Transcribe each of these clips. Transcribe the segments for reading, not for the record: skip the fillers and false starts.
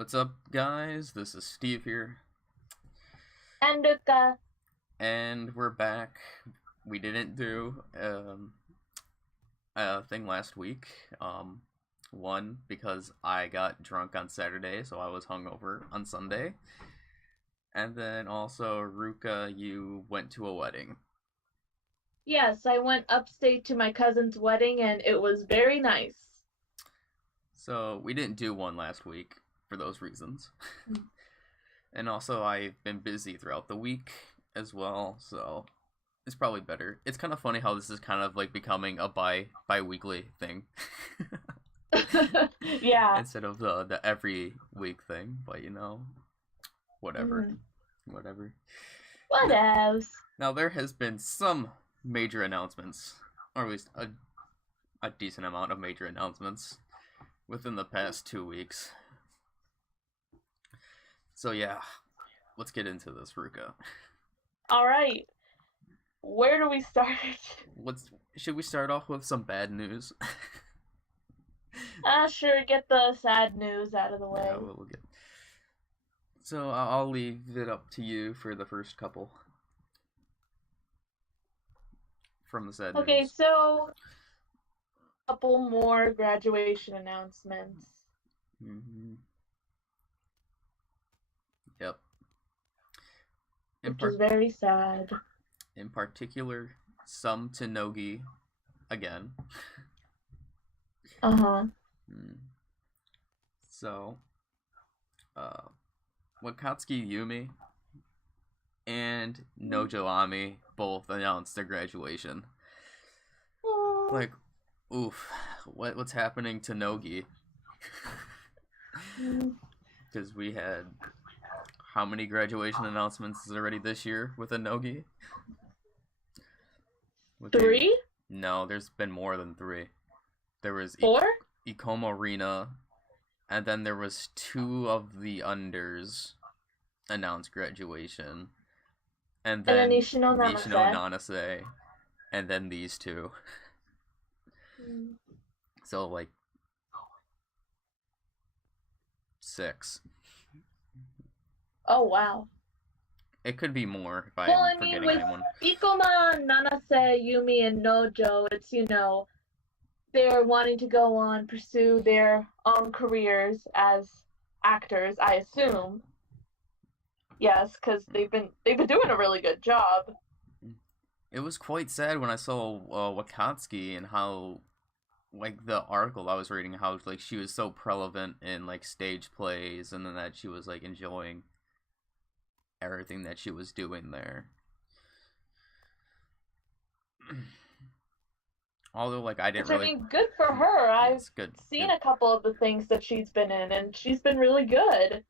What's up, guys? This is Steve here, And and we're back. We didn't do a thing last week. One, because I got drunk on Saturday, so I was hungover on Sunday. And then also, Ruka, you went to a wedding. yes, I went upstate to my cousin's wedding and it was very nice. So, we didn't do one last week for those reasons. And also, I've been busy throughout the week as well, so it's probably better. It's kind of funny how this is kind of like becoming a bi-weekly thing Yeah. instead of the every week thing, but whatever. Mm. Whatever. What Now, else? now there has been some major announcements, or at least a decent amount of major announcements within the past 2 weeks. So yeah, let's get into this, Ruka. All right. Where do we start? Let's should we start off with some bad news? Sure, get the sad news out of the Yeah, way. we'll get. So I'll leave it up to you for the first couple from the sad Okay, news. so a couple more graduation announcements. Hmm. Yep. In Which is part, very sad. in particular, some to Nogi again. Uh-huh. Hmm. So, uh, Wakatsuki Yumi and Nojo Ami both announced their graduation. Oh. Like, oof, what's happening to Nogi? Mm. Because we had how many graduation announcements is already this year with a Nogi? With the 3? No, there's been more than three. There was 4? Ikomo Arena, and then there was two of the unders announced graduation, and And then then Nishino Nishino Nanase. Nanase, and then these two. Mm. So like 6. Oh, wow. It could be more if Well, I'm I mean, forgetting with anyone. Ikoma, Nanase, Yumi, and Nojo, it's, they're wanting to go on, pursue their own careers as actors, I assume. Yes, because they've been doing a really good job. It was quite sad when I saw Wakatsuki and how like the article I was reading, how like she was so prevalent in like stage plays, and then that she was like enjoying everything that she was doing there. Although like I didn't Which, I really. mean, good for her. I've Yes, good, seen good. a couple of the things that she's been in, and she's been really good.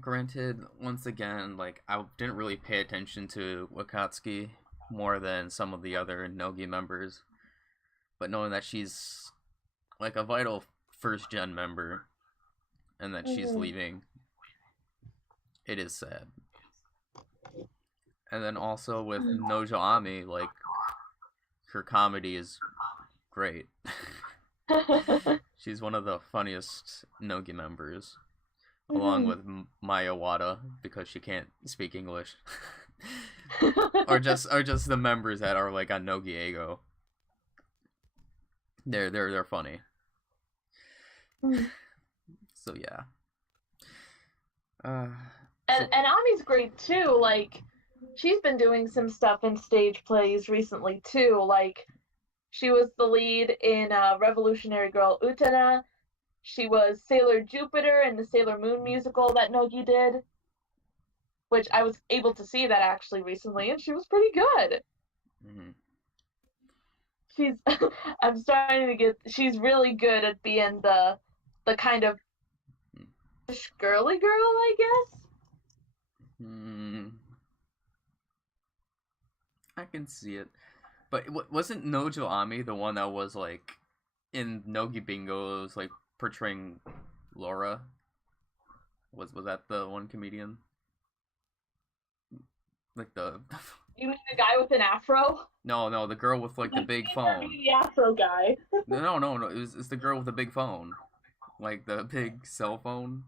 Granted, once again, like I didn't really pay attention to Wakatsuki more than some of the other Nogi members, but knowing that she's like a vital first gen member and that she's Hmm. leaving, it is sad. And then also with Nojo Ami, like her comedy is great. She's one of the funniest Nogi members, along Hmm. with Maya Wada because she can't speak English, or just the members that are like on Nogi Ego. They're funny. So yeah. Uh, and so and Ami's great too. Like, she's been doing some stuff in stage plays recently too. Like, she was the lead in Revolutionary Girl Utena. She was Sailor Jupiter in the Sailor Moon musical that Nogi did, which I was able to see that actually recently, and she was pretty good. mhm. She's I'm starting to get she's really good at being the kind of girly girl, I guess. Mm, I can see it, but wasn't Nojo Ami the one that was like in Nogi Bingos, like portraying Laura? Was that the one comedian? Like the You mean the guy with an afro? no, the girl with like the I've big seen her phone. be the afro guy. No, it's the girl with the big phone. like the big cell phone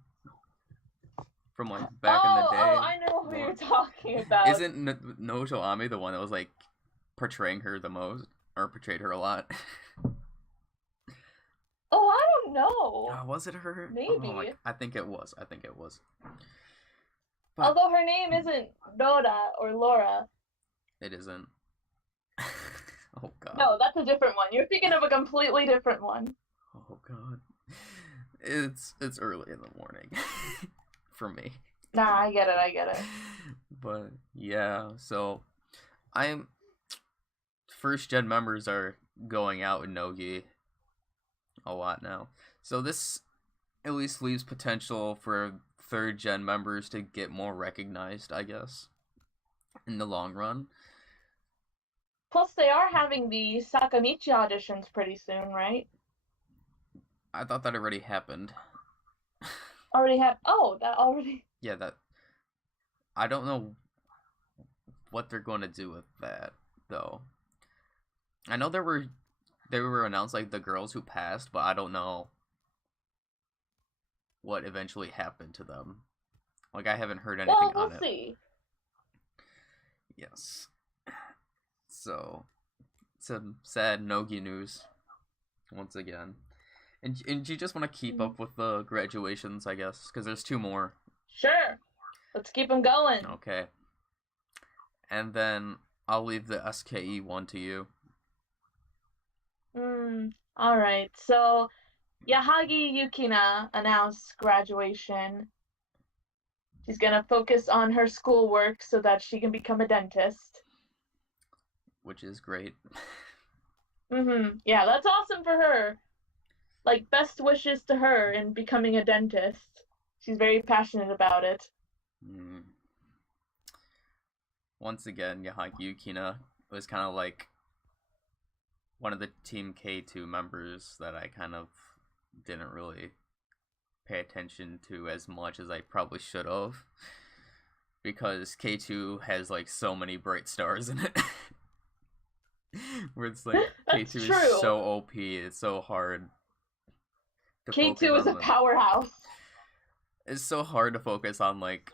from like back in the Oh, day. I know who The you're one talking about. isn't Nojo Ami the one that was like portraying her the most or portrayed her a lot? Oh, I don't know. Was it her? Oh my! Maybe. I think it was. I think it was. But Although her name isn't Nora or Laura. it isn't. Oh god. No, that's a different one. You're thinking of a completely different one. Oh god. It's early in the morning for me. Nah, I get it. I get it. But yeah, so I'm first gen members are going out in Nogi a lot now. So this at least leaves potential for third gen members to get more recognized, I guess, in the long run. Plus, they are having the Sakamichi auditions pretty soon, right? I thought that already happened. Already have. Oh, that already. Yeah, that I don't know what they're going to do with that though. I know they were announced like the girls who passed, but I don't know what eventually happened to them. Like I haven't heard anything Well, we'll on it. see. Yes. So, some sad Nogi news once again. And you just want to keep up with the graduations, I guess, because there's two more. Sure. Let's keep them going. Okay. And then I'll leave the SKE one to you. All right. So, Yahagi Yukina announced graduation. She's gonna focus on her schoolwork so that she can become a dentist. Which is great. Yeah, that's awesome for her. Like, best wishes to her in becoming a dentist. She's very passionate about it. Once again, Yahagi Yukina was kind of like one of the Team K2 members that I kind of didn't really pay attention to as much as I probably should have. Because K2 has like so many bright stars in it. Where it's like That's K2 true. is so OP, it's so hard to K2 is a powerhouse. It's so hard to focus on like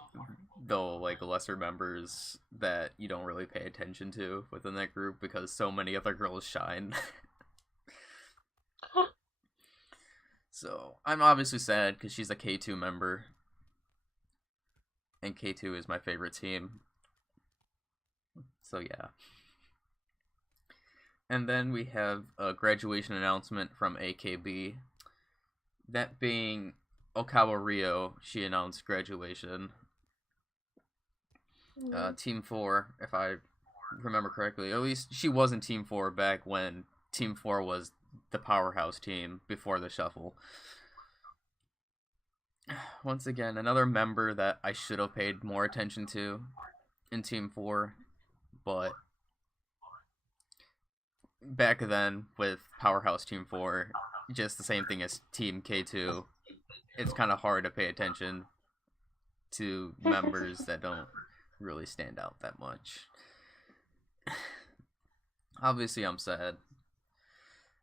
the like lesser members that you don't really pay attention to within that group because so many other girls shine. So I'm obviously sad because she's a K2 member, and K2 is my favorite team. So yeah. And then we have a graduation announcement from AKB. That being Okawa Rio, she announced graduation. Team 4, if I remember correctly. At least she was in Team 4 back when Team 4 was the powerhouse team before the shuffle. Once again, another member that I should have paid more attention to in Team 4, but back then with Powerhouse Team 4, just the same thing as Team K2, it's kind of hard to pay attention to members that don't really stand out that much. Obviously, I'm sad.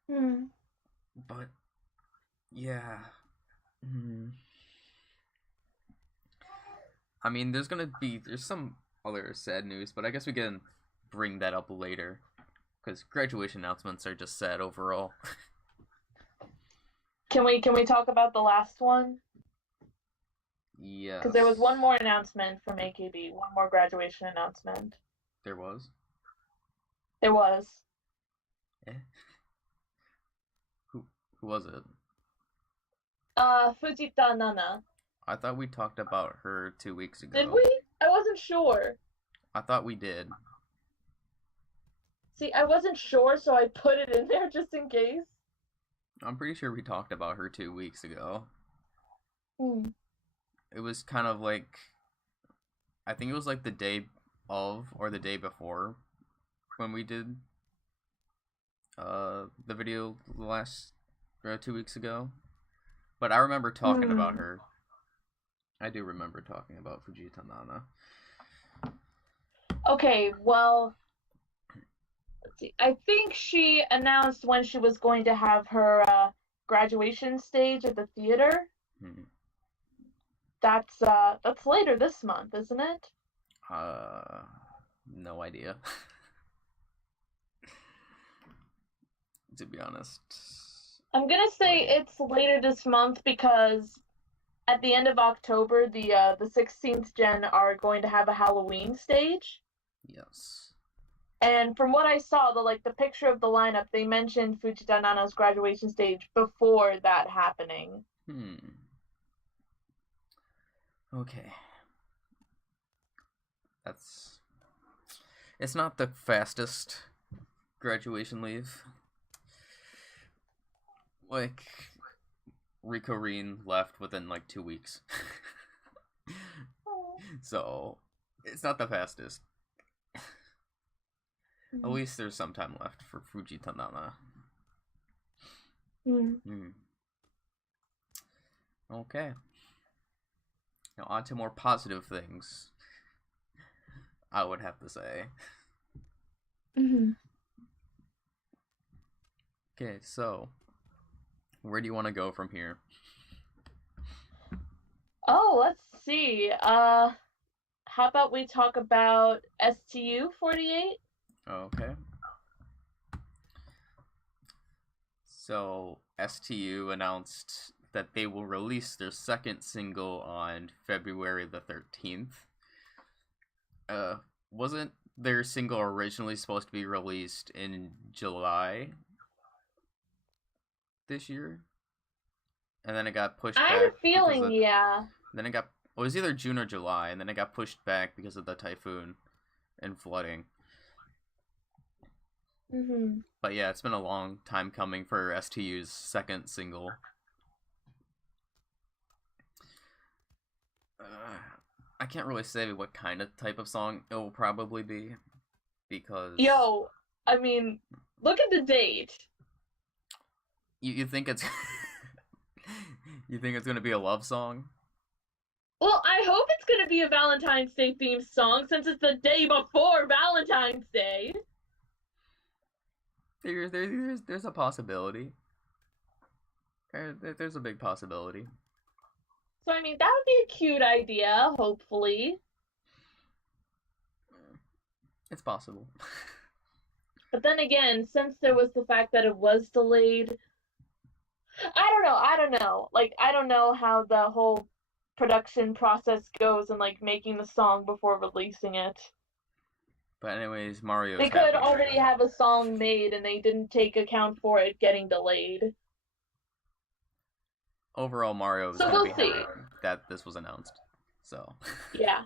But, yeah. I mean, there's some other sad news, but I guess we can bring that up later. Because graduation announcements are just sad overall. Can we talk about the last one? Yeah. Because there was one more announcement from AKB, one more graduation announcement. There was? There was. Who was it? Fujita Nana. I thought we talked about her 2 weeks ago. Did we? I wasn't sure. I thought we did. See, I wasn't sure, so I put it in there just in case. I'm pretty sure we talked about her 2 weeks ago. It was kind of like, I think it was like the day of or the day before when we did the video last 2 weeks ago. But I remember talking about her. I do remember talking about Fujita Nana. Okay, well, let's see. I think she announced when she was going to have her graduation stage at the theater. Hmm. That's later this month, isn't it? Uh, no idea. To be honest. I'm gonna No say idea. it's later this month because at the end of October, the 16th Gen are going to have a Halloween stage. Yes. And from what I saw, the picture of the lineup, they mentioned Fujita Nana's graduation stage before that happening. Hmm. Okay. That's. It's not the fastest graduation leave. Like, Rico Reen left within like 2 weeks. So, it's not the fastest. At Mm-hmm. least there's some time left for Fujita Nana. Mm-hmm. Hmm. Okay. Now, on to more positive things, I would have to say. Mm-hmm. Okay, so, where do you want to go from here? Oh, let's see. How about we talk about STU 48? Okay. So, STU announced that they will release their second single on February the 13th. Uh, wasn't their single originally supposed to be released in July this year? And then it got pushed I have back a because feeling, of. yeah. Then it got. It was either June or July, and then it got pushed back because of the typhoon and flooding. Mm-hmm. But yeah, it's been a long time coming for STU's second single. I can't really say what kind of type of song it will probably be because Yo, I mean, look at the date. you think it's you think it's gonna be a love song. Well, I hope it's gonna be a Valentine's Day themed song since it's the day before Valentine's Day. There's a possibility. There's a big possibility. So, I mean, that would be a cute idea, hopefully. It's possible. But then again, since there was the fact that it was delayed, I don't know. Like, I don't know how the whole production process goes and, like, making the song before releasing it. But anyways, Mario's They could happy. already have a song made and they didn't take account for it getting delayed. Overall, Mario is So gonna be we'll see. happy that this was announced. So Yeah.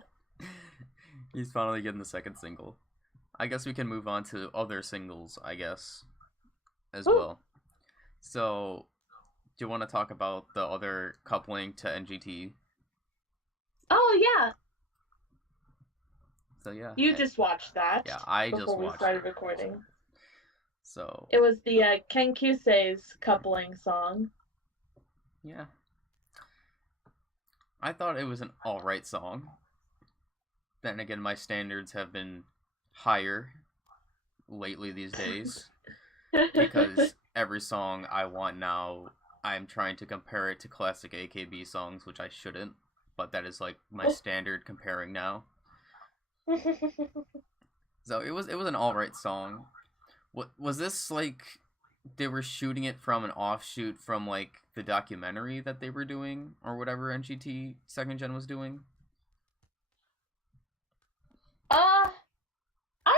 he's finally getting the second single. I guess we can move on to other singles, I guess, as Ooh. well. So, do you want to talk about the other coupling to NGT? Oh, yeah. So yeah, You just watched that yeah, I just before we watched started it. recording. So It was the Ken Kyusei's coupling song. yeah, I thought it was an alright song. Then again, my standards have been higher lately these days because every song I want now, I'm trying to compare it to classic AKB songs, which I shouldn't, but that is like my standard comparing now. So it was an alright song. What was this like? They were shooting it from an offshoot from like the documentary that they were doing or whatever NGT Second Gen was doing. I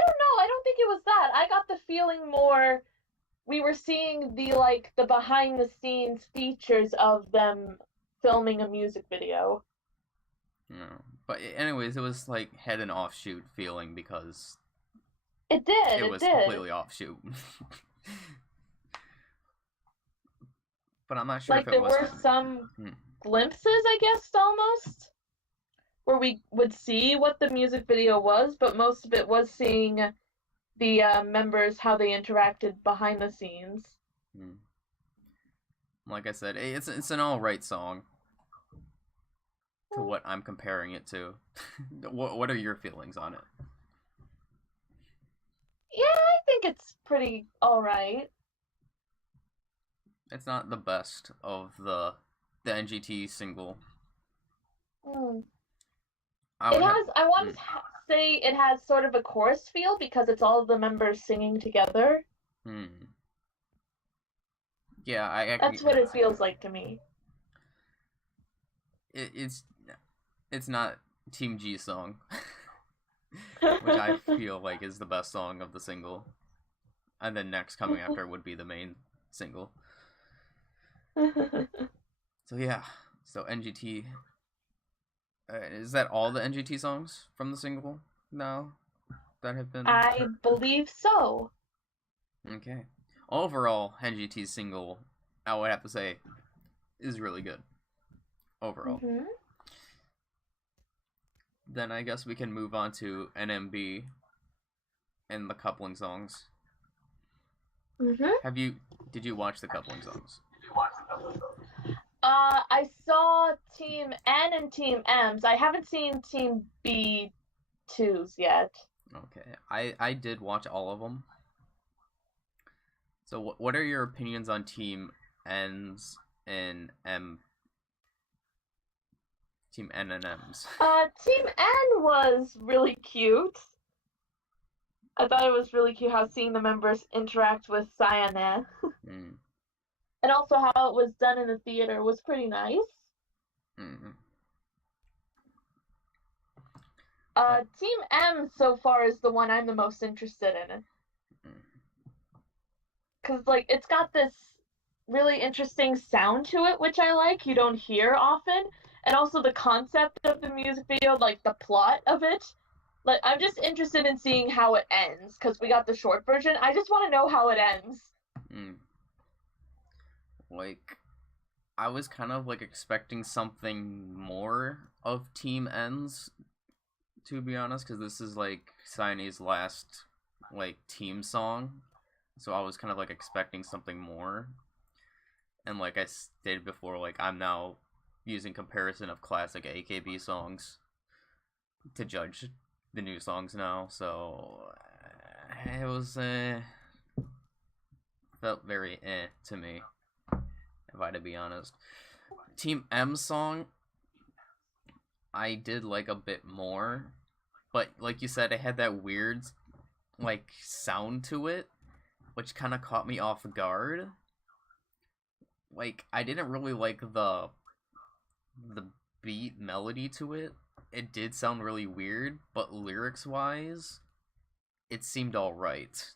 don't know. I don't think it was that. I got the feeling more we were seeing the behind the scenes features of them filming a music video. No. But anyways, it was like had an offshoot feeling because It did. it It was did. completely offshoot. But I'm not sure if Like it there was. were some Hmm. glimpses, I guess, almost where we would see what the music video was, but most of it was seeing the members how they interacted behind the scenes. Hmm. Like I said, it's an alright song to what I'm comparing it to. What are your feelings on it? Yeah, I think it's pretty all right. It's not the best of the NGT single. Mm. I It would have. has, I want Mm, to say it has sort of a chorus feel because it's all of the members singing together. hmm. Yeah, I That's I what can it see that. feels like to me. It's not Team G song, which I feel like is the best song of the single, and then next coming after would be the main single. So yeah, so NGT. Is that all the NGT songs from the single now that have been I believe so. okay? Overall, NGT's single, I would have to say, is really good overall. Hmm. Then I guess we can move on to NMB and the coupling songs. Hmm. Have you did you watch the coupling songs? I saw Team N and Team M's. I haven't seen Team B2's yet. Okay, I did watch all of them. So what are your opinions on Team N's and M Team N and M's? Team N was really cute. I thought it was really cute how seeing the members interact with Cyane. Mm, And also how it was done in the theater was pretty nice. mm, Team M so far is the one I'm the most interested in. mm, Because, like, it's got this really interesting sound to it, which I like, you don't hear often. And also the concept of the music video, like the plot of it. Like, I'm just interested in seeing how it ends, because we got the short version. I just want to know how it ends. mm. Like I was kind of like expecting something more of Team N's, to be honest, because this is like Cyane's last like team song, so I was kind of like expecting something more. And like I stated before, like I'm now using comparison of classic AKB songs to judge the new songs now, so it was felt very to me, if I had to be honest. Team M song I did like a bit more, but like you said, it had that weird like sound to it, which kind of caught me off guard. Like I didn't really like the beat melody to it. It did sound really weird, but lyrics wise, it seemed all right.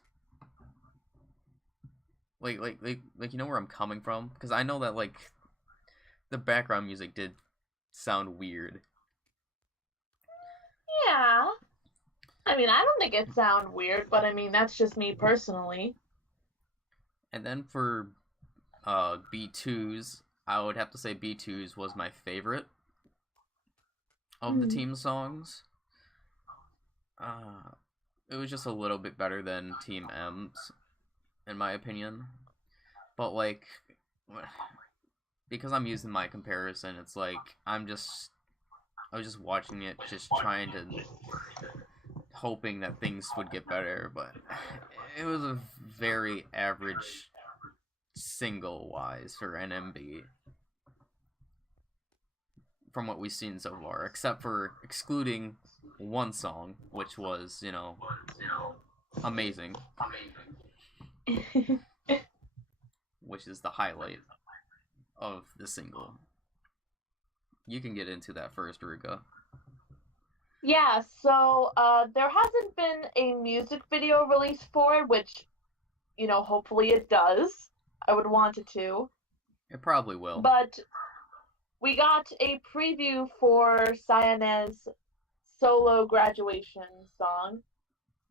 Like you know where I'm coming from, because I know that like the background music did sound weird. Yeah. I mean, I don't think it sounds weird, but I mean, that's just me personally. And then for B2's, I would have to say B2's was my favorite of the Mm. team songs. Uh, it was just a little bit better than Team M's, in my opinion. But like, because I'm using my comparison, it's like I was just watching it, just trying to hoping that things would get better, but it was a very average single wise for NMB from what we've seen so far, except for excluding one song, which was, amazing, which is the highlight of the single. You can get into that first, Ruka. Yeah, so there hasn't been a music video released for it, which, hopefully it does. I would want it to. It probably will. But we got a preview for Cyane's solo graduation song,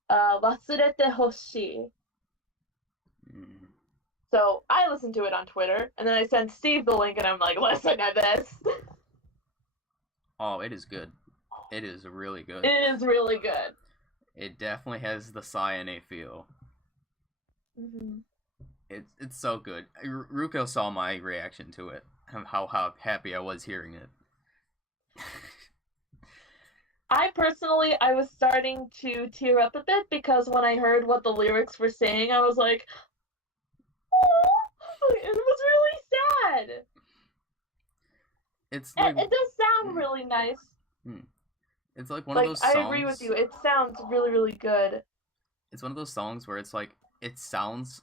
Wasurete Hoshi. Mm. So I listened to it on Twitter, and then I sent Steve the link, and I'm like, listen to this. Oh, it is good. It is really good. It is really good. It definitely has the Cyane feel. Mm-hmm. It's so good. Ruko saw my reaction to it, how happy I was hearing it. I was starting to tear up a bit because when I heard what the lyrics were saying, I was like, oh, it was god! It's like It does sound mm, really nice. mm. It's like one of Like, those I agree with you. songs. It sounds really, really good. It's one of those songs where it's like it sounds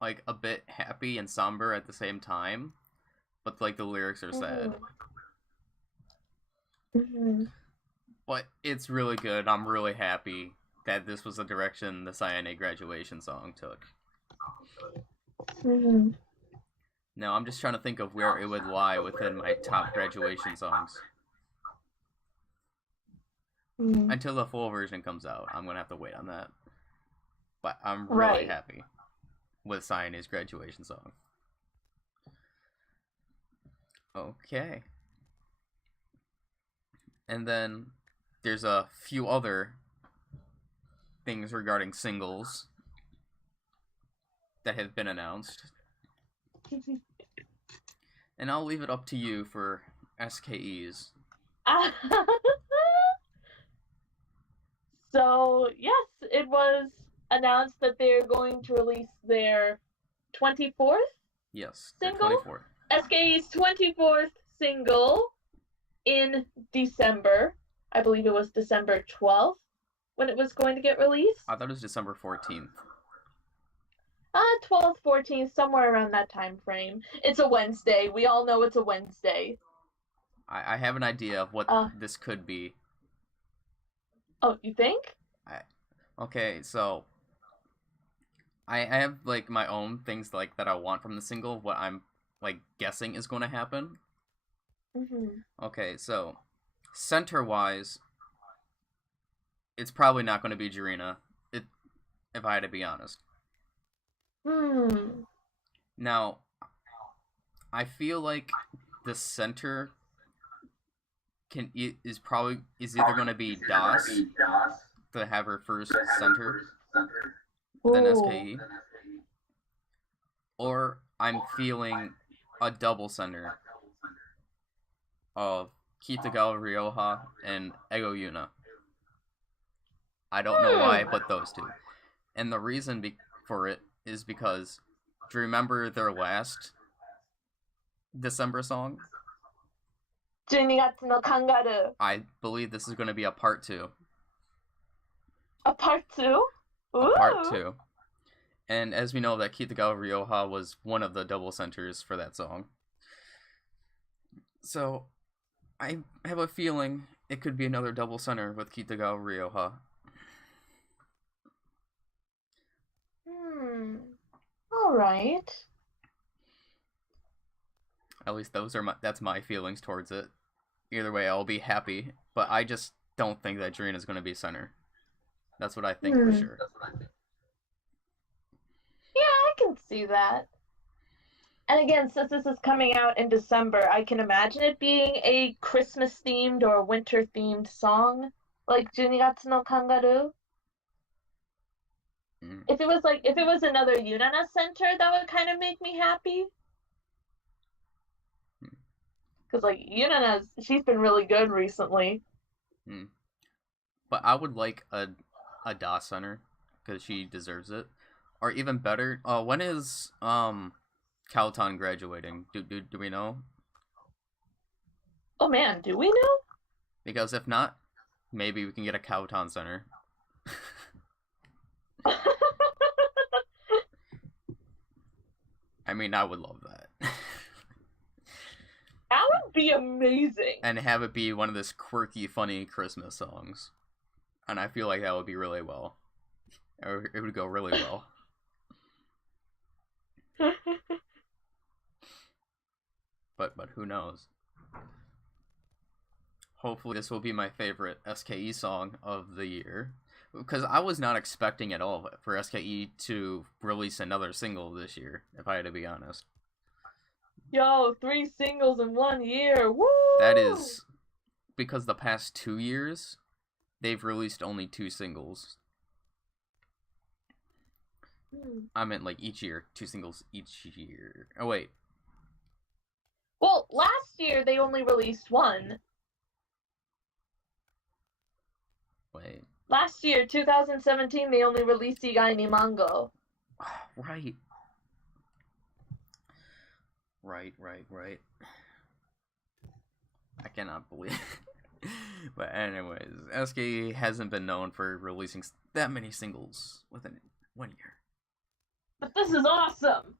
like a bit happy and somber at the same time, but like the lyrics are sad. Mm-hmm. Mm-hmm. But it's really good. I'm really happy that this was the direction the CNA graduation song took. Mm-hmm. Now I'm just trying to think of where it would lie within my top graduation songs. Mm-hmm. Until the full version comes out, I'm gonna have to wait on that. But I'm really Right. happy with CNA's graduation song. Okay. And then there's a few other things regarding singles that have been announced. And I'll leave it up to you for SKEs. So, yes, it was announced that they're going to release their 24th Yes, they're single, 24. SKE's 24th single in December. I believe it was December 12th when it was going to get released. I thought it was December 14th. 12th, 14th, somewhere around that time frame. It's a Wednesday. We all know it's a Wednesday. I have an idea of what this could be. Oh, you think? Okay, so I have like my own things like that I want from the single. What I'm like guessing is going to happen. Mm-hmm. Okay, so center wise, it's probably not going to be Jirina. If I had to be honest. Hmm. Now, I feel like the center is either going to be Das to have her first center, then SKE, or I'm feeling a double center of Kitagawa Ryoha and Ego Yuna. I don't know why, but those two. And the reason for it is because, do you remember their last December song? 12月のカンガルー. I believe this is going to be a part 2. A part 2? A part 2. And as we know, that Kitagawa Ryoha was one of the double centers for that song. So, I have a feeling it could be another double center with Kitagawa Ryoha. Alright. At least that's my feelings towards it. Either way, I'll be happy, but I just don't think that Jirina is going to be center. That's what I think for sure. Yeah, I can see that. And again, since this is coming out in December, I can imagine it being a Christmas-themed or winter-themed song, like 12月のカンガルー. If it was another Yunana center, that would kind of make me happy. Because like she's been really good recently. But I would like a DOS center because she deserves it. Or even better, when is Cowtown graduating? Do we know? Oh man, do we know? Because if not, maybe we can get a Cowtown center. I mean, I would love that. That would be amazing. And have it be one of this quirky, funny Christmas songs. And I feel like that would be really well. It would go really well. But who knows? Hopefully this will be my favorite SKE song of the year. Because I was not expecting at all for SKE to release another single this year, if I had to be honest. Yo, 3 singles in 1 year. Woo! That is because the past 2 years, they've released only 2 singles. I meant like each year, 2 singles each year. Oh, wait. Well, last year they only released 1. Wait. Last year, 2017, they only released Igai ni Mango. Right. Right, right, right. I cannot believe. But anyways, SK hasn't been known for releasing that many singles within 1 year. But this is awesome.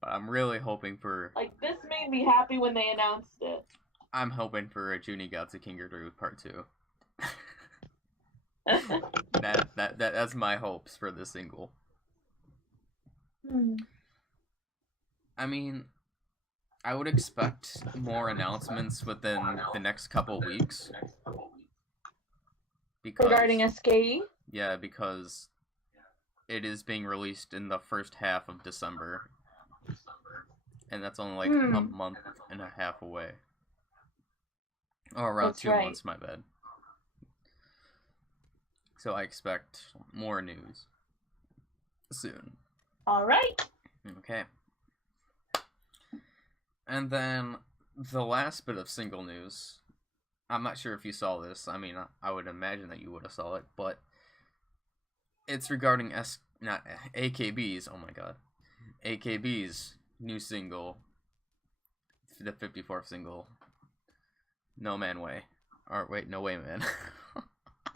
But I'm really hoping for. Like, this made me happy when they announced it. I'm hoping for a Junigatsu Kingeru Part 2. That's my hopes for this single. I mean, I would expect more announcements within the next couple weeks. Because, regarding SKE? Yeah, because it is being released in the first half of December. And that's only like a month and a half away. Or around that's 2 months, my bad. So I expect more news soon. Alright. Okay. And then the last bit of single news. I'm not sure if you saw this. I mean, I would imagine that you would have saw it, but it's regarding AKB's. Oh my god, AKB's new single, the 54th single, No Man Way. Or wait, No Way Man.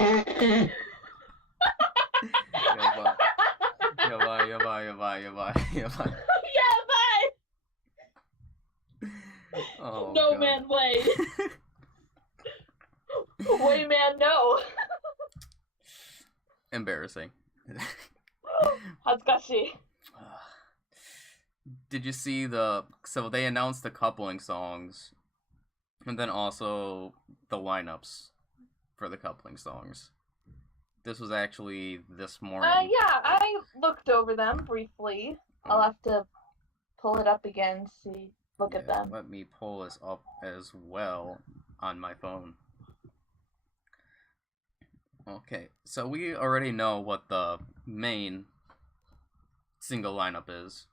Yabai. Oh, no God. Man way. Way man no. Embarrassing. Hatsukashi. Did you see so they announced the coupling songs and then also the lineups for the coupling songs. This was actually this morning. Yeah, I looked over them briefly. I'll have to pull it up again, look at them. Let me pull this up as well on my phone. Okay, so we already know what the main single lineup is.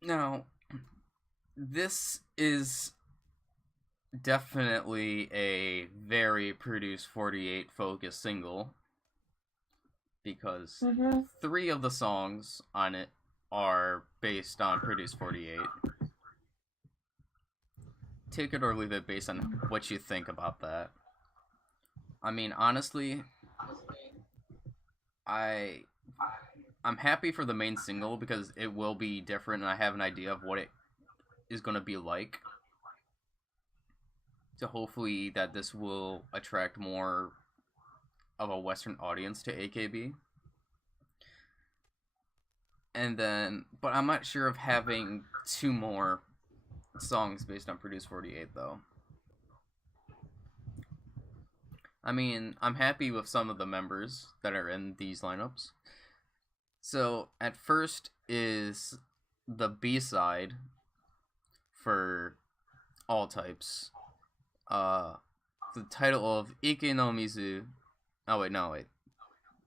Now, this is definitely a very Produce 48 focused single because 3 of the songs on it are based on Produce 48. Take it or leave it based on what you think about that. I mean, honestly, I'm happy for the main single because it will be different and I have an idea of what it is going to be like. So hopefully that this will attract more of a Western audience to AKB. And then, but I'm not sure of having 2 more songs based on Produce 48 though. I mean, I'm happy with some of the members that are in these lineups. So, at first is the B-side for all types. The title of Ike no Mizu. Oh, wait, no, wait.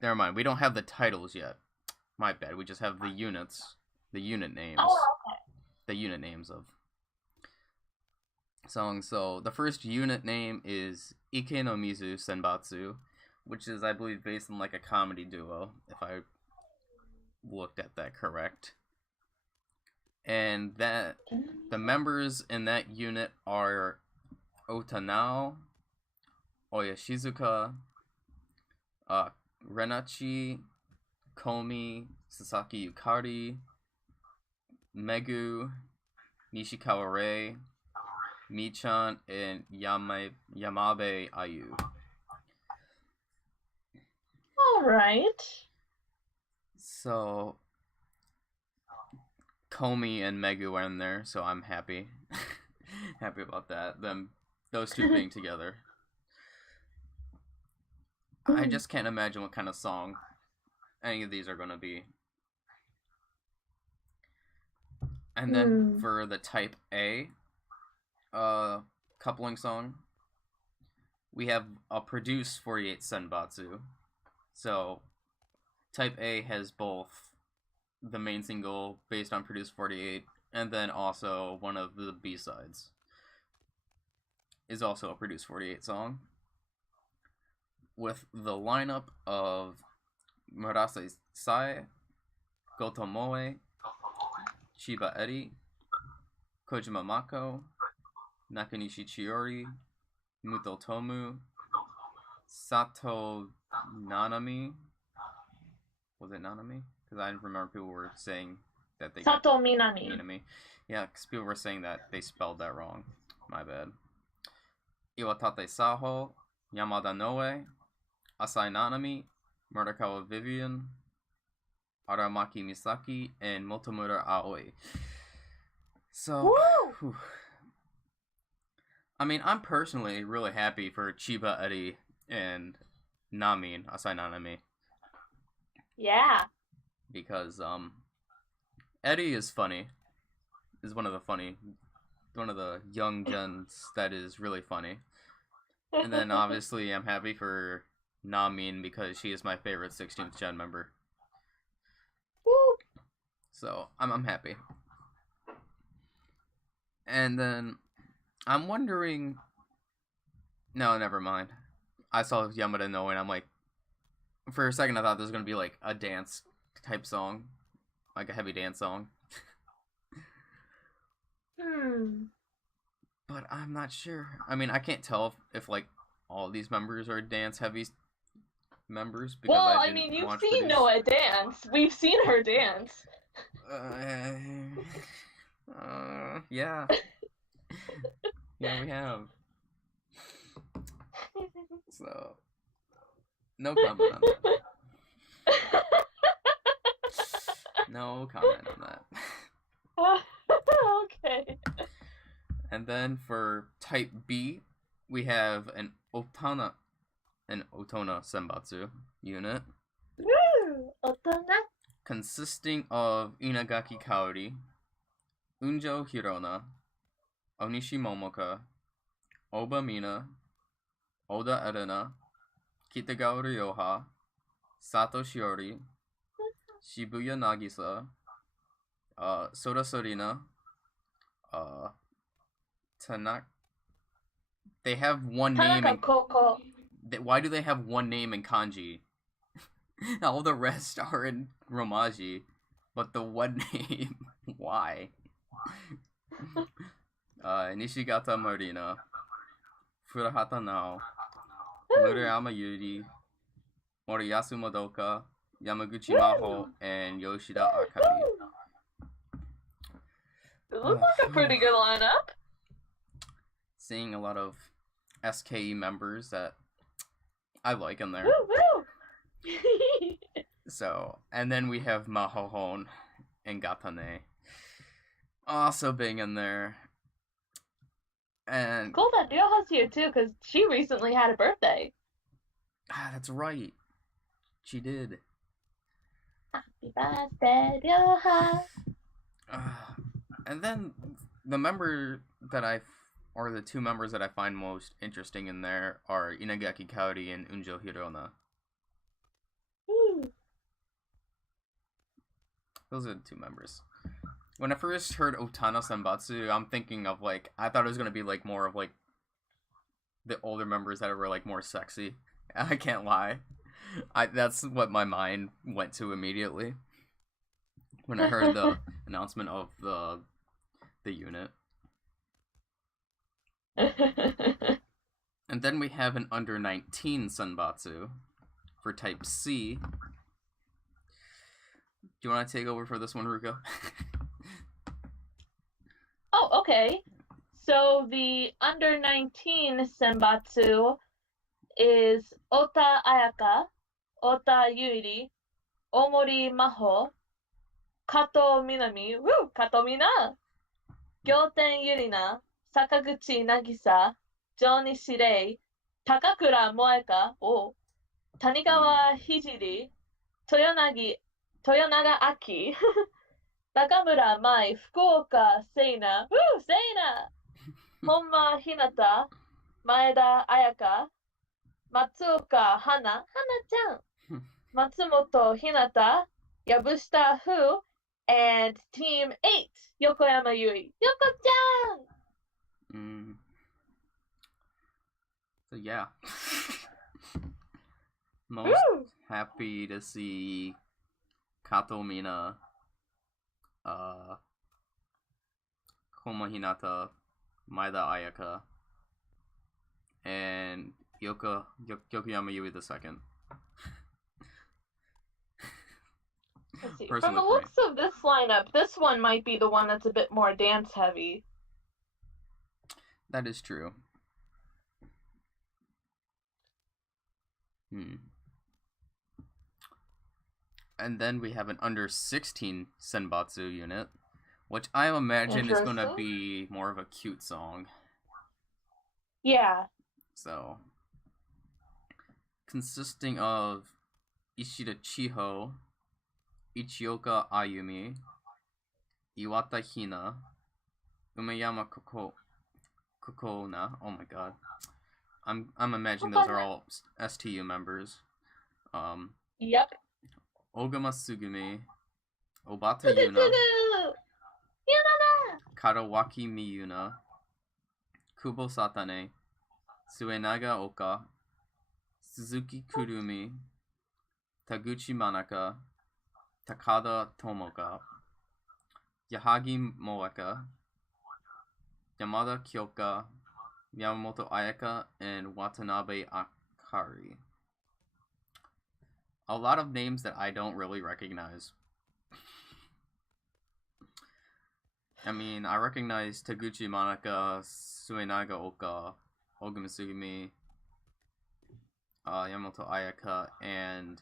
Never mind, we don't have the titles yet. My bad, we just have the units. The unit names. Oh, okay. The unit names of songs. So the first unit name is Ike no Mizu Senbatsu, which is, I believe, based on like a comedy duo, if I looked at that correct. And that the members in that unit are Otanao, Oyashizuka, Renachi, Komi, Sasaki Yukari, Megu, Nishikawa Rei, Michan, and Yamabe Ayu. Alright. So, Komi and Megu are in there, so I'm happy. Happy about that. Those 2 being together. I just can't imagine what kind of song any of these are going to be. And then for the Type A coupling song, we have a Produce 48 Senbatsu. So, Type A has both the main single based on Produce 48, and then also one of the B-sides is also a Produce 48 song. With the lineup of Murase Sae, Gotomoe, Chiba Eri, Kojima Mako, Nakanishi Chiori, Muto Tomu, Sato Nanami. Was it Nanami? Because I remember people were saying that they got Sato Minami. Minami. Yeah, because people were saying that they spelled that wrong. My bad. Iwatate Saho, Yamada Noe, Asai Nanami, Murakawa Vivian, Aramaki Misaki, and Motomura Aoi. So, I mean, I'm personally really happy for Chiba Eri and Namin, Asai Nanami. Yeah. Because, Eri is funny. Is one of the young gens that is really funny. And then obviously I'm happy for Namin because she is my favorite 16th gen member. Woo. So I'm happy. And then I'm wondering. No, never mind. I saw Yamada Noe and I'm like, for a second I thought this was gonna be like a dance type song, like a heavy dance song. But I'm not sure. I mean, I can't tell if like all these members are dance heavy members because Well, I I didn't mean, you've watch seen Produce. Noah dance. We've seen her dance. Yeah. Yeah, we have. So, no comment on that. No comment on that. Okay. And then for type B, we have an Otona Senbatsu unit. Woo! Otona. Consisting of Inagaki Kaori, Unjo Hirona, Onishi Momoka, Oba Mina, Oda Erina, Kitagawa Ryoha, Sato Shiori, Shibuya Nagisa, Soda Sorina, Tanaka. They have one name in. Koko. Why do they have one name in kanji? All the rest are in Romaji, but the one name, why? Nishigata Marina, Furahata Nao, Murayama Yuri, Moriyasu Madoka, Yamaguchi Maho, and Yoshida Akabi. It looks like a pretty good lineup. Seeing a lot of SKE members that I like in there. Woo woo! So, and then we have Mahohon and Gatane also being in there. And cool that Ryoha's here too, because she recently had a birthday. That's right. She did. Happy birthday, Ryoha. And then the two members that I find most interesting in there are Inagaki Kaori and Unjo Hirona. Those are the two members. When I first heard Otana Senbatsu, I'm thinking of like, I thought it was gonna be like more of like the older members that were like more sexy. I can't lie. That's what my mind went to immediately when I heard the announcement of the unit. And then we have an under 19 Senbatsu for type C. Do you want to take over for this one, Ruko? Oh, okay. So the under 19 Senbatsu is Ota Ayaka, Ota Yuri, Omori Maho, Kato Minami, woo, Kato Mina, Gyoten Yurina, Sakaguchi Nagisa, Joni Shirei, Takakura Moeka, Tanigawa Hijiri, Toyonaga Aki, Nakamura Mai, Fukuoka Seina, woo, Seina, Honma Hinata, Maeda Ayaka, Matsuoka Hana-chan, Matsumoto Hinata, Yabushita Fu, and Team 8, Yokoyama Yui. Yoko-chan! So yeah. Most happy to see Kato Mina Koma Hinata, Maeda Ayaka, and Yokoyama Yui II. Let's see. From Personally, the for me, looks of this lineup, this one might be the one that's a bit more dance heavy. that is true. And then we have an under 16 Senbatsu unit, which I imagine is going to Interesting. be more of a cute song. Yeah. So, consisting of Ishida Chiho, Ichioka Ayumi, Iwata Hina, Umeyama Kokona. Oh my god. I'm imagining those are all STU members. Yep. Ogama Sugumi, Obata Yuna, Karawaki Miyuna, Kubo Satane, Suenaga Oka, Suzuki Kurumi, Taguchi Manaka, Takada Tomoka, Yahagi Moeka, Yamada Kyoka, Yamamoto Ayaka, and Watanabe Akari. A lot of names that I don't really recognize. I mean, I recognize Taguchi Manaka, Suenaga Oka, Ogama Sugumi, Yamamoto Ayaka, and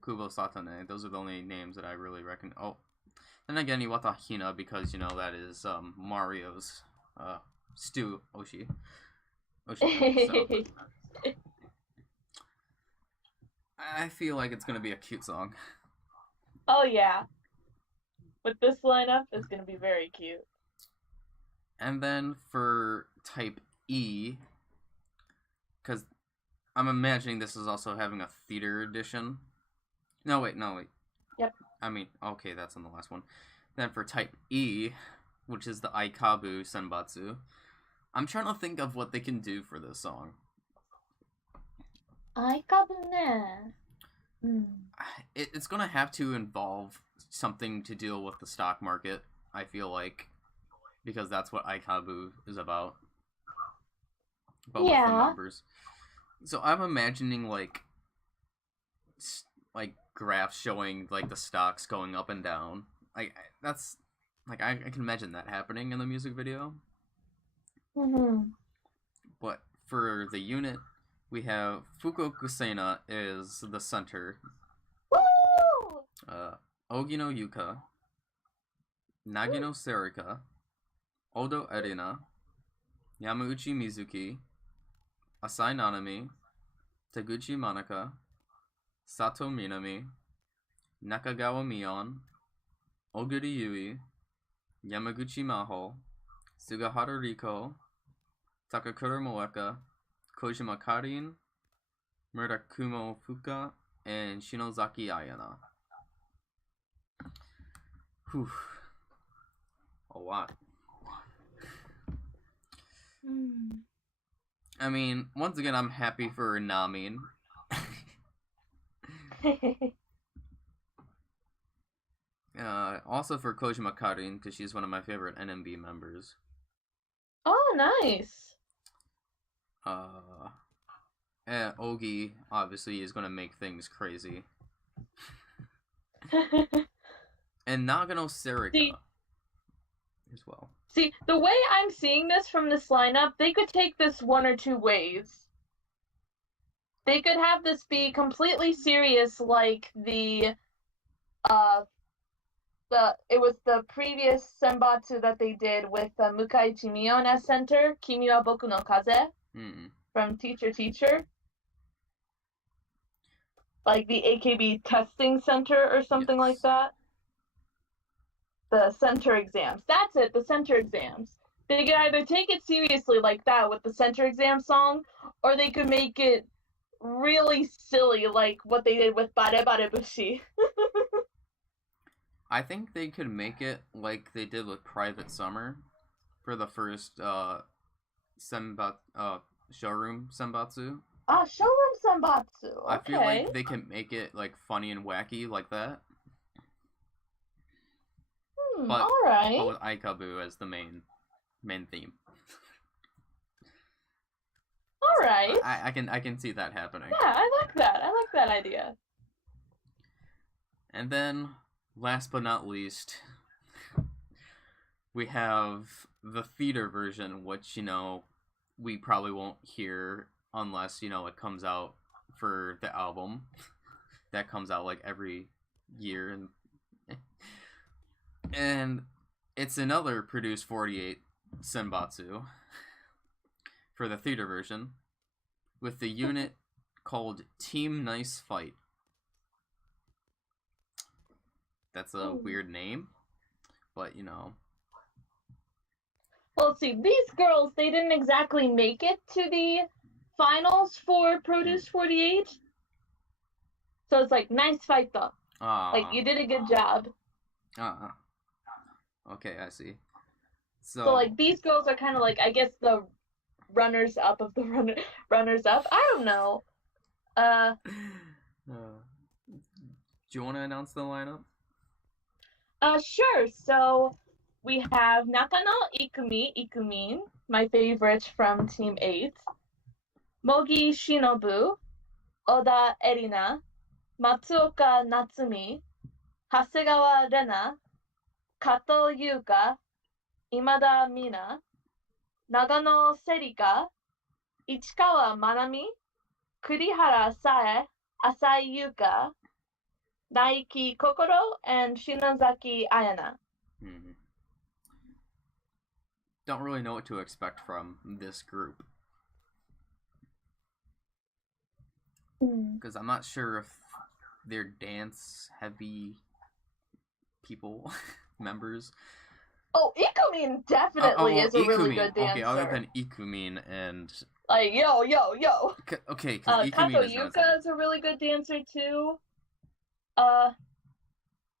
Kubo Satane. Those are the only names that I really recognize. Oh, then again, Iwata Hina, because, you know, that is Mario's Stu Oshi. So. I feel like it's going to be a cute song. Oh, yeah. With this lineup, it's going to be very cute. And then for type E, because I'm imagining this is also having a theater edition. No, wait. Yep. I mean, okay, that's on the last one. Then for type E, which is the Aikabu Senbatsu, I'm trying to think of what they can do for this song. Aikabu ne. It's going to have to involve something to deal with the stock market, I feel like, because that's what Aikabu is about. But with the numbers. So I'm imagining like graphs showing like the stocks going up and down. I can imagine that happening in the music video. But for the unit, we have Fukoku Sena is the center. Woo! Ogino Yuka, Nagino Serika, Odo Erina, Yamauchi Mizuki, Asai Nanami, Taguchi Manaka, Sato Minami, Nakagawa Mion, Oguri Yui, Yamaguchi Maho, Sugahara Riko, Takakura Moeka, Kojima Karin, Murakumo Fuka, and Shinozaki Ayana. Whew. A lot. I mean, once again, I'm happy for Namin. Also for Kojima Karin, because she's one of my favorite NMB members. Oh, nice. And Ogi, obviously, is going to make things crazy. And Nagano Serika as well. See, the way I'm seeing this from this lineup, they could take this one or two ways. They could have this be completely serious, like it was the previous senbatsu that they did with Mukaichi Mion as center, Kimi wa Boku no Kaze, from Teacher Teacher. Like the AKB testing center or something like that. The center exams. That's it, the center exams. They could either take it seriously like that with the center exam song, or they could make it really silly like what they did with Bare Bare Bushi. I think they could make it like they did with Private Summer for the first showroom senbatsu. Showroom senbatsu. Okay. I feel like they can make it like funny and wacky like that. but All right. with Aikabu as the main theme. All right. I can see that happening. Yeah, I like that. I like that idea. And then, last but not least, we have the theater version, which, we probably won't hear unless, it comes out for the album that comes out like every year. And it's another Produce 48 Senbatsu for the theater version with the unit called Team Nice Fight. That's a weird name, but Well, let's see. These girls, they didn't exactly make it to the finals for Produce 48. So it's like, nice fight, though. Like, you did a good job. Okay, I see. So like, these girls are kind of like, I guess, the runners-up of the runners-up. I don't know. Do you want to announce the lineup? Sure. So we have Nakano Ikumin, my favorite from Team 8, Mogi Shinobu, Oda Erina, Matsuoka Natsumi, Hasegawa Rena, Kato Yuka, Imada Mina, Nagano Serika, Ichikawa Manami, Kurihara Sae, Asai Yuka, Naiki Kokoro, and Shinozaki Ayana. Don't really know what to expect from this group. Because I'm not sure if they're dance-heavy people, members. Oh, Ikumin definitely is a Ikumin. really good dancer. Okay, other than Ikumin and... Like, yo. Okay, because Ikumin Kato is Yuka is a really good dancer, too. Yeah,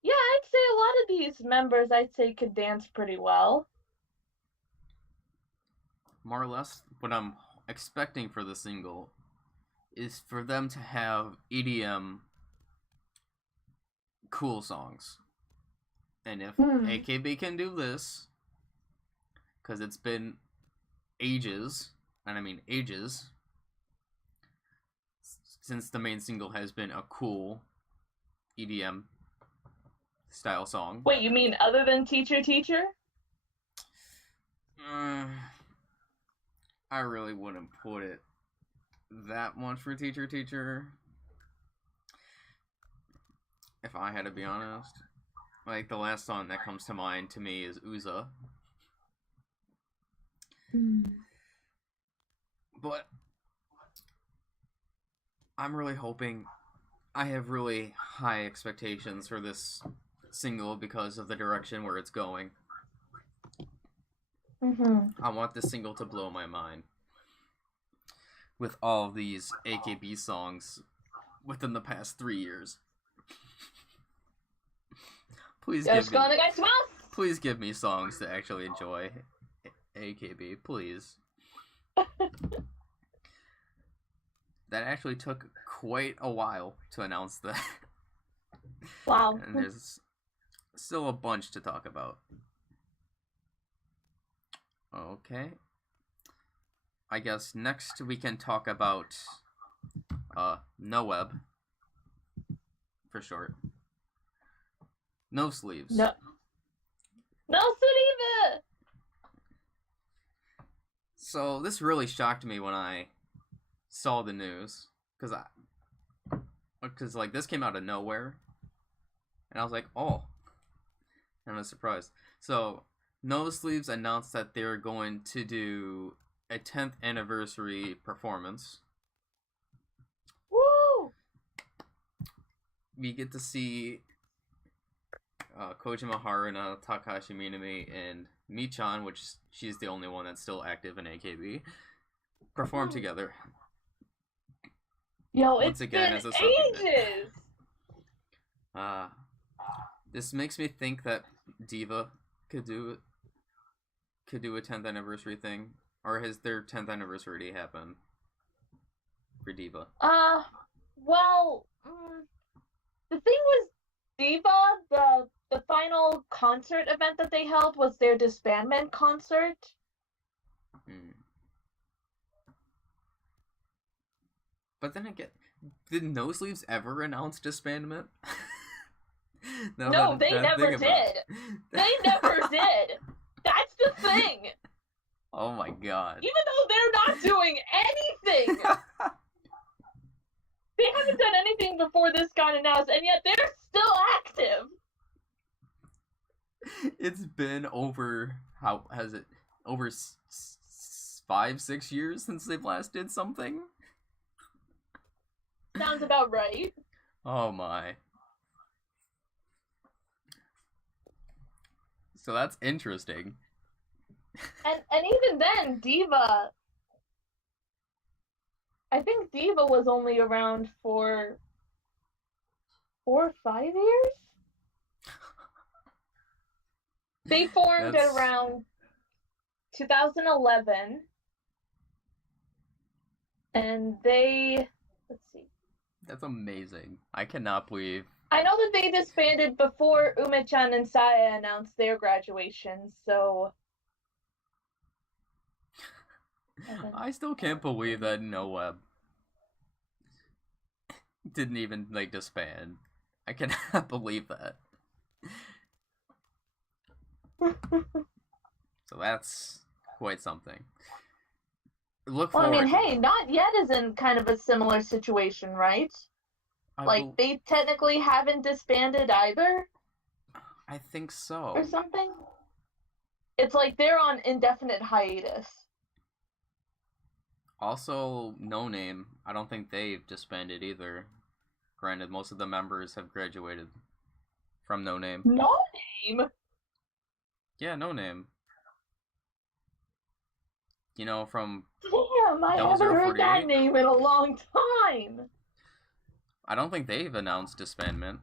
I'd say a lot of these members, could dance pretty well. More or less, what I'm expecting for the single is for them to have EDM cool songs. And if AKB can do this, because it's been ages, and I mean ages, since the main single has been a cool EDM style song. Wait, you mean other than Teacher Teacher? I really wouldn't put it that much for Teacher Teacher. If I had to be honest. Like, the last song that comes to mind to me is Uza. But I'm really hoping... I have really high expectations for this single because of the direction where it's going. I want this single to blow my mind. With all of these AKB songs within the past 3 years. Please give me songs to actually enjoy AKB, please. That actually took quite a while to announce that. Wow. And there's still a bunch to talk about. Okay. I guess next we can talk about NoWeb, for short. No sleeves. No sleeve. So this really shocked me when I saw the news, because like this came out of nowhere, and I was like, oh, and I was surprised. So No Sleeves announced that they're going to do a 10th anniversary performance. Woo! We get to see Kojima Haruna, Takahashi Minami, and Michan, which she's the only one that's still active in AKB, perform together. Yo, once again, it's been ages! This makes me think that Diva could do a 10th anniversary thing, or has their 10th anniversary happened for Diva? Well, the thing was, Diva, the the final concert event that they held was their disbandment concert. Hmm. But then again, did No Sleeves ever announce disbandment? No, they never did. They never did. That's the thing. Oh my god. Even though they're not doing anything. They haven't done anything before this got announced, and yet they're still active. It's been over, how has it, over 5-6 years since they've last did something? Sounds about right. Oh my. So that's interesting. And even then, Diva, I think Diva was only around for 4 or 5 years. They formed at around 2011, and let's see. That's amazing. I cannot believe. I know that they disbanded before Ume-chan and Saya announced their graduations, so. I still can't believe that NoWeb didn't even, like, disband. I cannot believe that. So that's quite something. Well, I mean, hey, Not Yet is in kind of a similar situation, right? They technically haven't disbanded either? I think so. Or something? It's like they're on indefinite hiatus. Also, No Name, I don't think they've disbanded either. Granted, most of the members have graduated from No Name. No Name? Yeah, No Name. You know, from... Damn, I haven't heard that name in a long time! I don't think they've announced disbandment.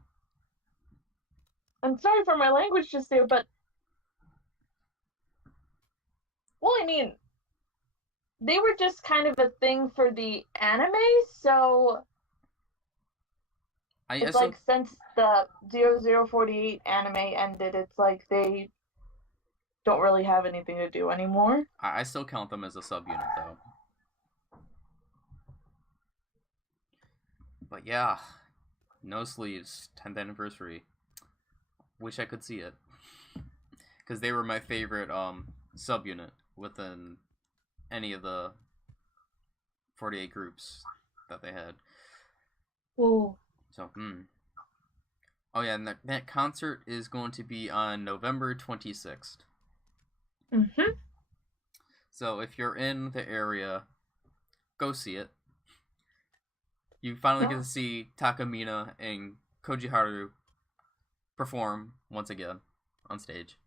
I'm sorry for my language just there, but... Well, I mean... They were just kind of a thing for the anime, so... It's like, since the 0048 anime ended, it's like they don't really have anything to do anymore. I still count them as a subunit, though. But yeah, No Sleeves, 10th anniversary. Wish I could see it. Because they were my favorite subunit within any of the 48 groups that they had. Whoa. So, Oh yeah, and that concert is going to be on November 26th. Mm-hmm. So if you're in the area, go see it. You finally get to see Takamina and Kojiharu perform once again on stage.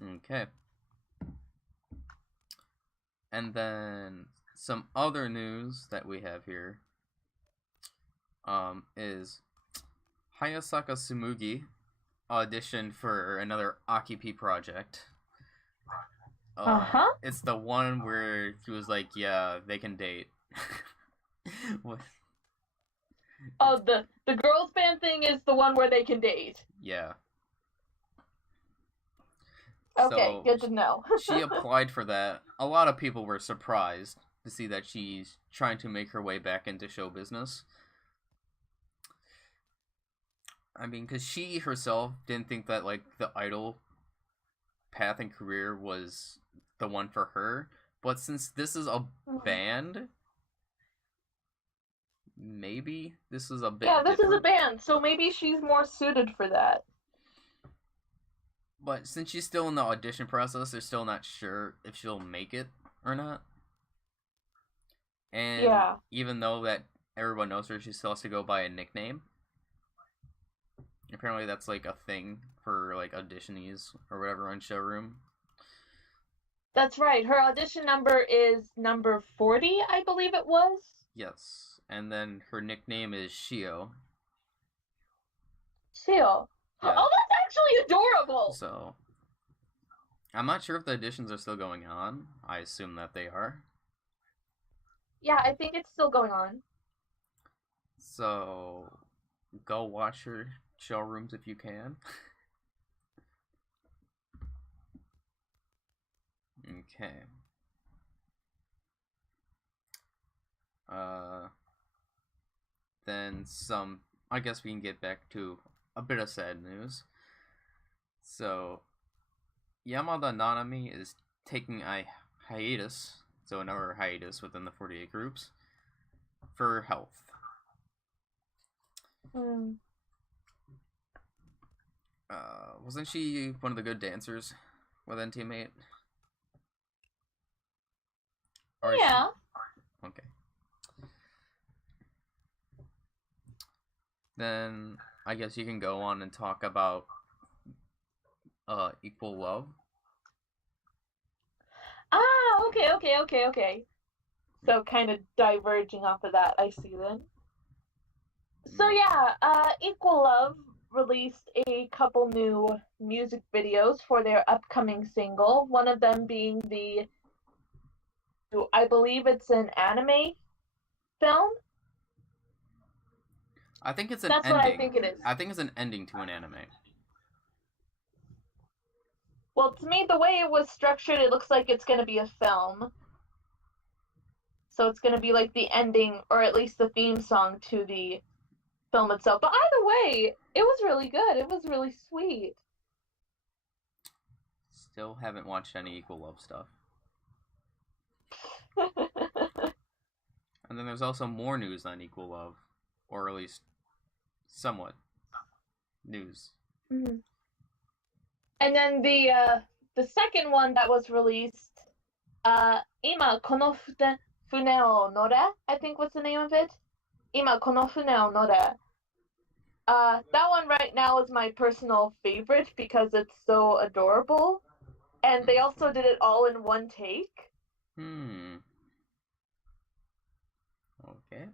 Okay. And then some other news that we have here is Hayasaka Sumugi auditioned for another Akipi project. It's the one where he was like, yeah, they can date. What? Oh, the girls band thing is the one where they can date. Yeah. Okay, so, good to know. She applied for that. A lot of people were surprised to see that she's trying to make her way back into show business. I mean, because she herself didn't think that, like, the idol path and career was the one for her. But since this is a band, maybe this is a bit this is a band, so maybe she's more suited for that. But since she's still in the audition process, they're still not sure if she'll make it or not. And even though that everyone knows her, she still has to go by a nickname. Apparently that's like a thing for like auditionees or whatever on Showroom. That's right. Her audition number is number 40, I believe it was. Yes. And then her nickname is Shio. Shio. Yeah. Oh, that's actually adorable! So, I'm not sure if the auditions are still going on. I assume that they are. Yeah, I think it's still going on. So, go watch her showrooms if you can. Okay. Uh, then some. I guess we can get back to a bit of sad news. So, Yamada Nanami is taking a hiatus, so another hiatus within the 48 groups, for health. Mm. Wasn't she one of the good dancers within Teammate? Or Yeah. She... Okay. Then I guess you can go on and talk about Equal Love. Ah, okay. So kind of diverging off of that, I see then. So yeah, Equal Love released a couple new music videos for their upcoming single. One of them being I believe it's an anime film. I think it's an That's ending. what I think it is. I think it's an ending to an anime. Well, to me, the way it was structured, it looks like it's going to be a film. So it's going to be like the ending, or at least the theme song to the film itself. But either way, it was really good. It was really sweet. Still haven't watched any Equal Love stuff. And then there's also more news on Equal Love, or at least somewhat news. Mm-hmm. And then the second one that was released, Ima kono fune o nore, I think was the name of it. Ima kono fune o nore. That one right now is my personal favorite because it's so adorable. And they also did it all in one take. Okay.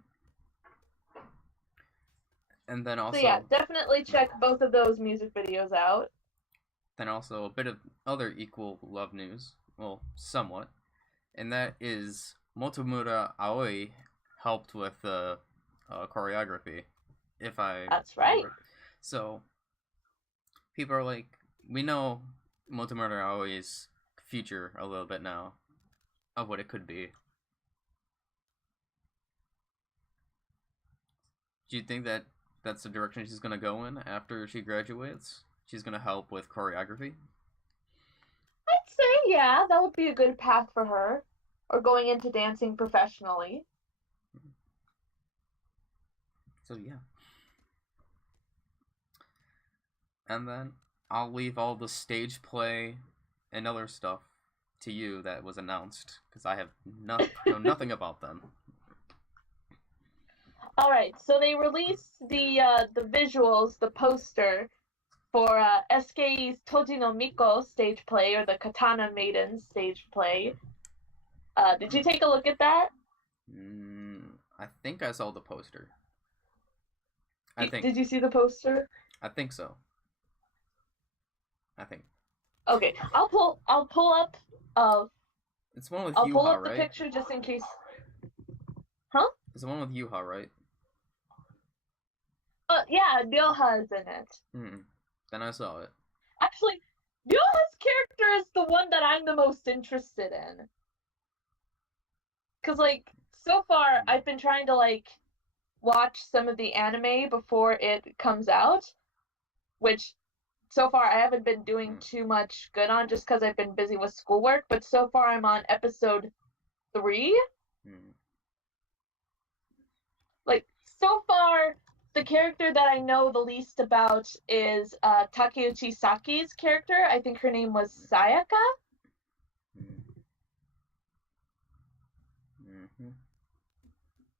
And then also... So yeah, definitely check both of those music videos out. Then also a bit of other Equal Love news. Well, somewhat. And that is Motomura Aoi helped with the choreography. That's right. So, people are like, we know Motomura Aoi's future a little bit now of what it could be. Do you think that that's the direction she's gonna go in after she graduates? She's gonna help with choreography? I'd say, yeah, that would be a good path for her. Or going into dancing professionally. So, yeah. And then I'll leave all the stage play and other stuff to you that was announced, because I have know nothing about them. All right, so they released the visuals, the poster for SKE's Toji no Miko stage play, or the Katana Maiden stage play. Did you take a look at that? I think I saw the poster. Did you see the poster? I think so. I think. Okay, I'll pull up. It's one with I'll Yuha, pull up right? the picture just in case. Huh? It's the one with Yuha, right? Yeah, Ryoha is in it. Then I saw it. Actually, Ryoha's character is the one that I'm the most interested in. Cause like so far I've been trying to like watch some of the anime before it comes out, which so far I haven't been doing too much good on just because I've been busy with schoolwork, but so far I'm on episode 3. Like, so far, the character that I know the least about is Takeuchi Saki's character. I think her name was Sayaka.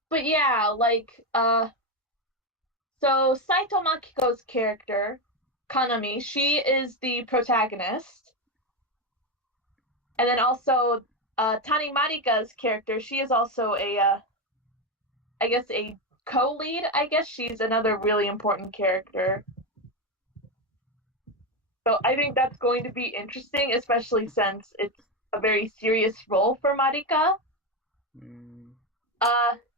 But yeah, like, so Saito Makiko's character, Kanami, she is the protagonist. And then also, Tani Marika's character, she is also I guess a co-lead. I guess she's another really important character. So I think that's going to be interesting, especially since it's a very serious role for Marika.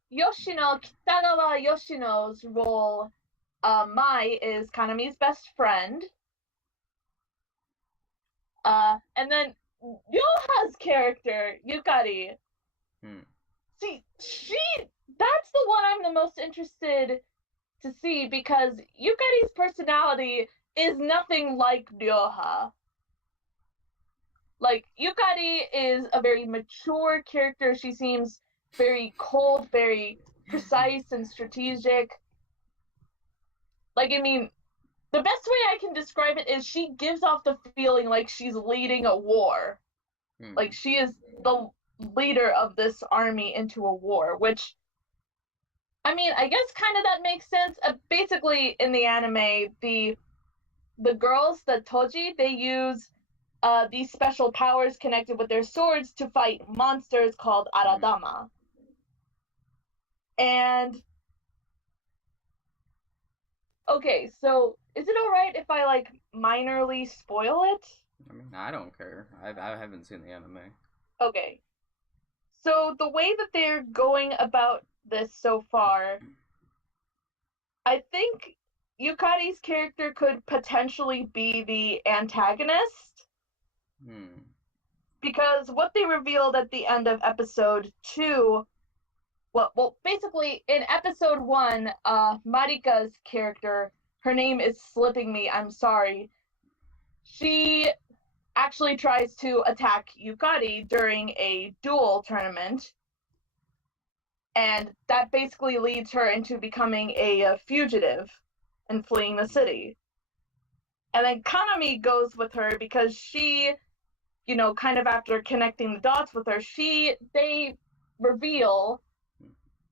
Yoshino, Kitagawa Yoshino's role Mai is Kanami's best friend. And then Ryoha's character, Yukari. Hmm. See, that's the one I'm the most interested to see because Yukari's personality is nothing like Ryoha. Like, Yukari is a very mature character. She seems very cold, very precise and strategic. Like, I mean, the best way I can describe it is she gives off the feeling like she's leading a war. Like, Hmm. she is the leader of this army into a war, which, I mean, I guess kind of that makes sense. Basically, in the anime, the girls, the Toji, they use these special powers connected with their swords to fight monsters called Hmm. Aradama. And okay, so is it all right if I like minorly spoil it? I mean, I don't care. I haven't seen the anime. Okay. So the way that they're going about this so far, I think Yukari's character could potentially be the antagonist Hmm. because what they revealed at the end of episode 2, well, basically in episode 1, Marika's character, her name is slipping me, I'm sorry. She actually tries to attack Yukari during a duel tournament, and that basically leads her into becoming a fugitive and fleeing the city. And then Kanami goes with her because she, kind of after connecting the dots with her, they reveal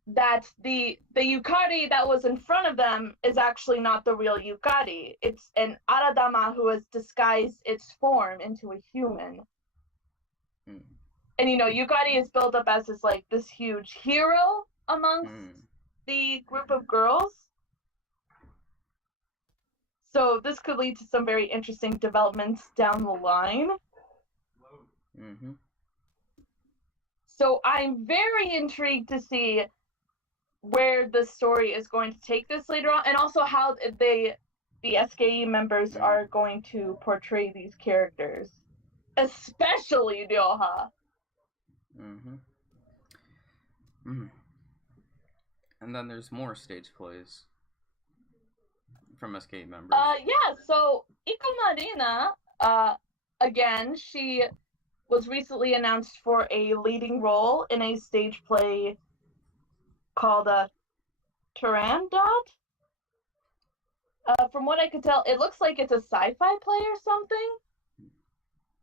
that the Yukari that was in front of them is actually not the real Yukari. It's an Aradama who has disguised its form into a human. Hmm. And Yukari is built up as this huge hero amongst Hmm. the group of girls. So this could lead to some very interesting developments down the line. Mm-hmm. So I'm very intrigued to see where the story is going to take this later on, and also how the SKE members Hmm. are going to portray these characters, especially Ryoha. Mm-hmm. Mm. And then there's more stage plays from SK members. Yeah. So Iko Marina, again, she was recently announced for a leading role in a stage play called Turandot. From what I could tell, it looks like it's a sci-fi play or something.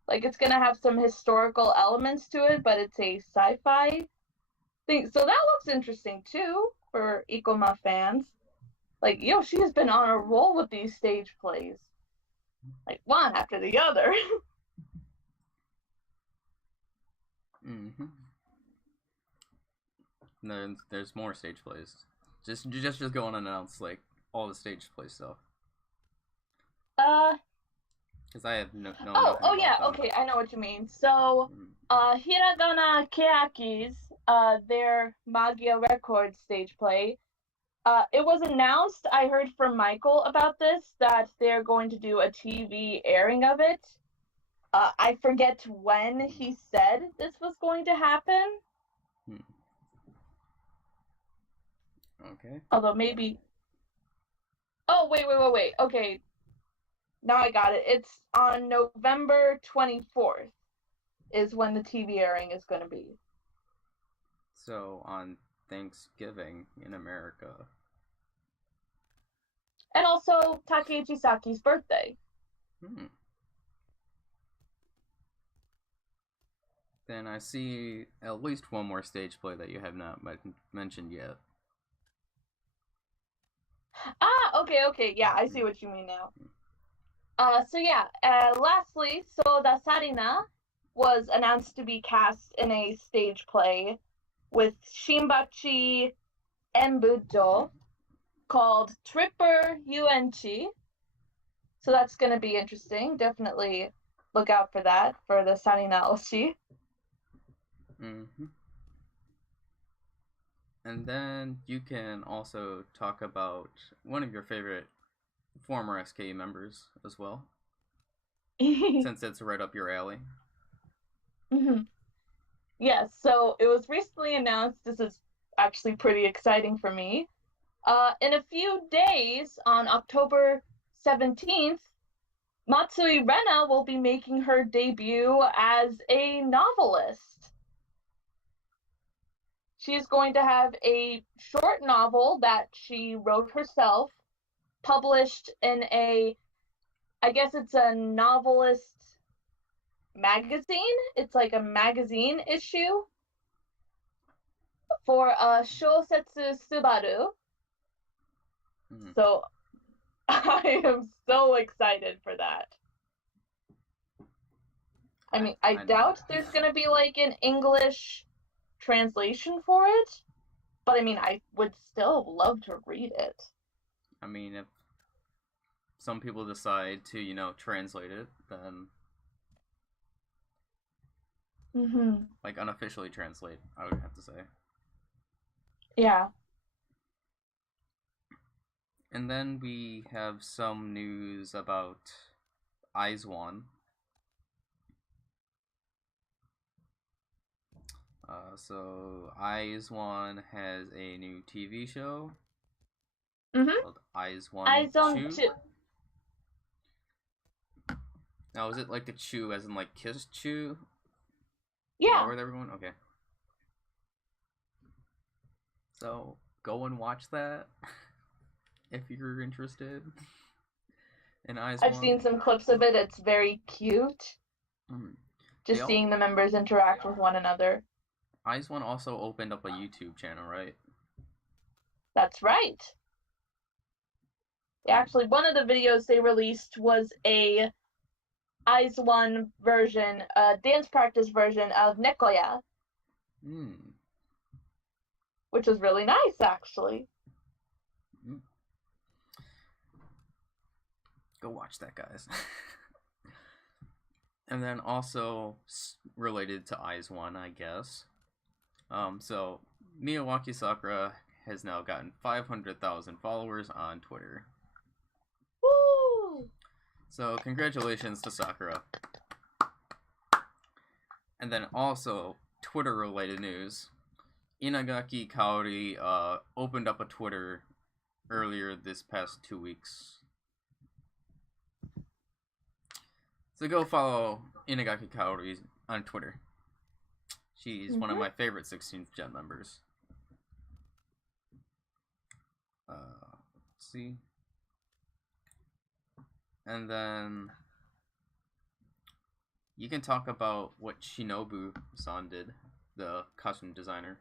Like it's gonna have some historical elements to it, but it's a sci-fi thing. So that looks interesting too for Ikoma fans. Like, she has been on a roll with these stage plays. Like one after the other. Mm-hmm. And then there's more stage plays. Just go on and announce like all the stage play stuff uh because I have no nothing oh about yeah, them. okay, I know what you mean. So Mm. Hiragana Keaki's their Magia Record stage play. It was announced, I heard from Michael about this, that they're going to do a TV airing of it. I forget when he said this was going to happen. Mm. Okay. Although maybe. Oh, wait. Okay, now I got it. It's on November 24th, is when the TV airing is going to be. So on Thanksgiving in America. And also Takeichi Saki's birthday. Hmm. Then I see at least one more stage play that you have not mentioned yet. Okay. Yeah, I see Hmm. what you mean now. So yeah, lastly, Soda Sarina was announced to be cast in a stage play with Shimbachi Embudo called Tripper Yuenchi. So that's going to be interesting. Definitely look out for that for the Sarina Oshi. Mm-hmm. And then you can also talk about one of your favorite former SK members as well, since it's right up your alley. Yes, so it was recently announced. This is actually pretty exciting for me. In a few days, on October 17th, Matsui Rena will be making her debut as a novelist. She's going to have a short novel that she wrote herself, published in I guess it's a novelist magazine. It's like a magazine issue for Shousetsu Subaru. Mm. So I am so excited for that. I mean, I I know. doubt there's going to be like an English translation for it, but I mean, I would still love to read it. I mean, if some people decide to, translate it, then like unofficially translate, I would have to say. Yeah. And then we have some news about Aizuan. So Aizuan has a new TV show called Aizuan Aizon Chu. 2. Now, is it like the chew as in like kiss chew? Is that Yeah. where everyone? Okay. So go and watch that if you're interested in I've Aizuan. seen some clips of it. It's very cute. Mm. They Just all seeing the members interact with one another. Aizuan also opened up a YouTube channel, right? That's right. Mm. Actually, one of the videos they released was a Eyes One version, a dance practice version of Nekoya, Mm. which was really nice, actually. Mm. Go watch that, guys. And then also related to Aizuan, I guess. So Miyawaki Sakura has now gotten 500,000 followers on Twitter. Woo! So congratulations to Sakura. And then also Twitter related news. Inagaki Kaori opened up a Twitter earlier this past 2 weeks. So go follow Inagaki Kaori on Twitter. She's one of my favorite 16th Gen members. Let's see. And then you can talk about what Shinobu-san did, the costume designer.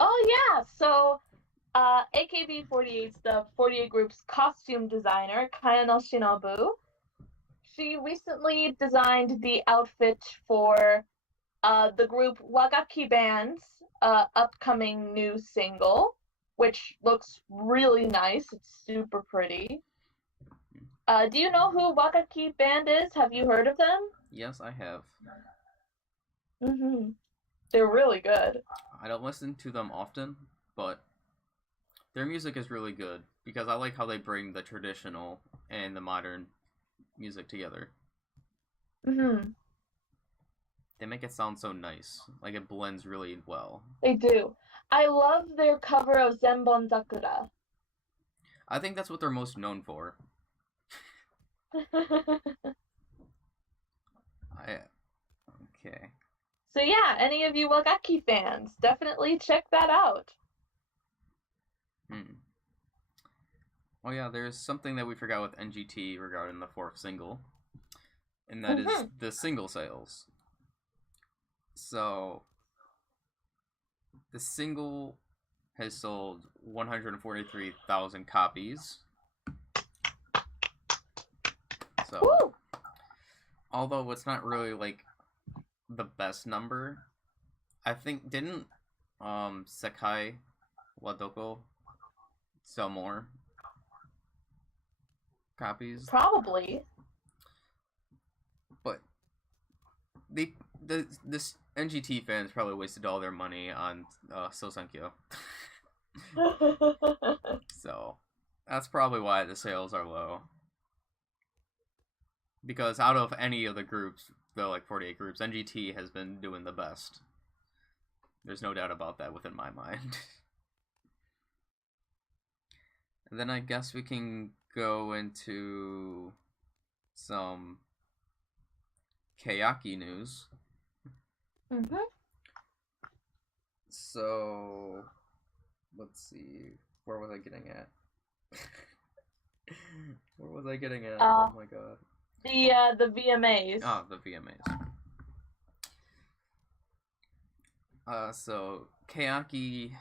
Oh yeah, so AKB48's the 48 group's costume designer, Kayano Shinobu. She recently designed the outfit for the group Wagaki Band's upcoming new single, which looks really nice. It's super pretty. Do you know who Wagaki Band is? Have you heard of them? Yes, I have. They're really good. I don't listen to them often, but their music is really good because I like how they bring the traditional and the modern music together. They make it sound so nice. Like it blends really well. They do. I love their cover of Zenbon Zakura. I think that's what they're most known for. Okay. So yeah, any of you Wagaki fans, definitely check that out. Oh yeah, there's something that we forgot with NGT regarding the fourth single, and that is the single sales. So the single has sold 143,000 copies. So, Woo! Although it's not really like the best number, I think didn't Sekai Wadoko sell more copies? Probably. But this NGT fans probably wasted all their money on Sosenkyo. So that's probably why the sales are low. Because out of any of the groups, the like 48 groups, NGT has been doing the best. There's no doubt about that within my mind. And then I guess we can go into some Kayaki news. Mm-hmm. So, let's see. Where was I getting at? Where was I getting at? Oh my god. The VMAs. Oh, the VMAs. So Kayaki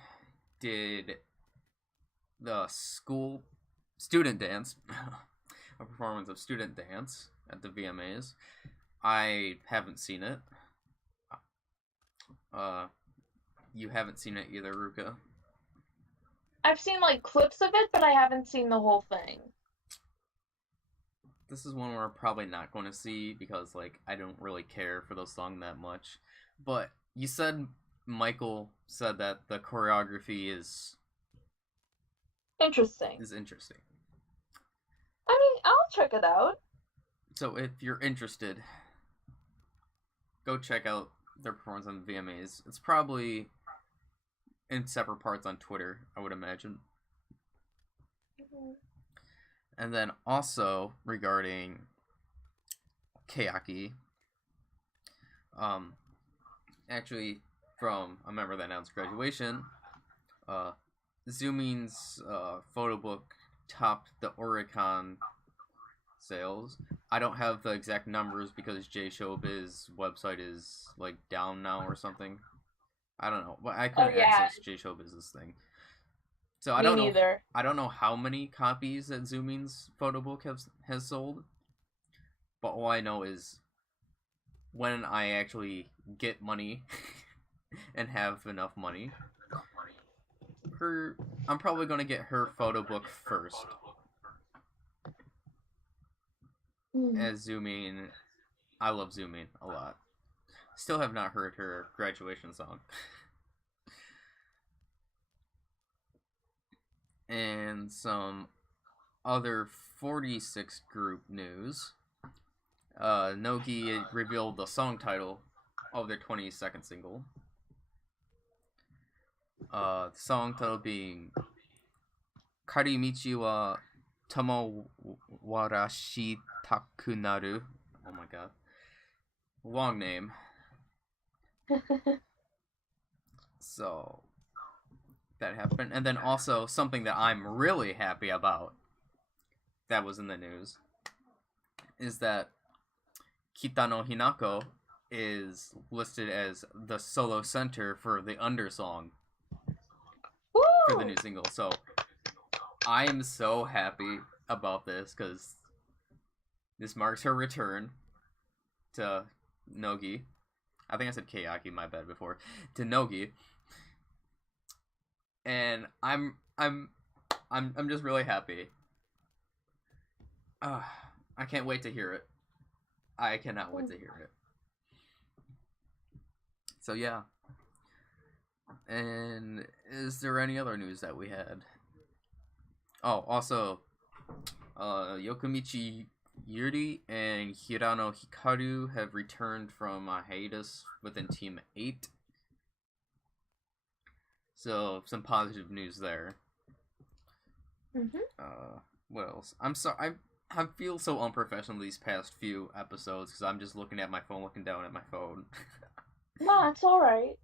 did the school student dance, a performance of student dance at the VMAs. I haven't seen it. You haven't seen it either, Ruka? I've seen like clips of it, but I haven't seen the whole thing. This is one we're probably not going to see because like I don't really care for those songs that much. But you said Michael said that the choreography is interesting. I mean, I'll check it out. So if you're interested, go check out their performance on the VMAs. It's probably in separate parts on Twitter, I would imagine. Mm-hmm. And then also regarding Kayaki, actually from a member that announced graduation, Zoomin's photo book topped the Oricon sales. I don't have the exact numbers because J-Showbiz website is like down now or something. I don't know, but I couldn't access J-Showbiz's thing. So I don't know. I don't know how many copies that Zoomin's photo book has sold, but all I know is when I actually get money and have enough money, I'm probably gonna get her photo book first. As Zoomin, I love Zoomin a lot. Still have not heard her graduation song. And some other 46 group news. Nogi revealed the song title of their 22nd single. The song title being Karimichi wa Tomowarashitaku naru. Oh my god. Long name. So that happened. And then also something that I'm really happy about that was in the news is that Kitano Hinako is listed as the solo center for the undersong for the new single. So I am so happy about this because this marks her return to Nogi. I think I said Kayaki, my bad, before. To Nogi. And I'm just really happy. I can't wait to hear it. I cannot wait to hear it. So yeah. And is there any other news that we had? Oh, also, Yokomichi Yuri and Hirano Hikaru have returned from a hiatus within Team 8. So, some positive news there. Mm-hmm. What else? I'm sorry, I feel so unprofessional these past few episodes because I'm just looking at my phone, looking down at my phone. No, it's alright.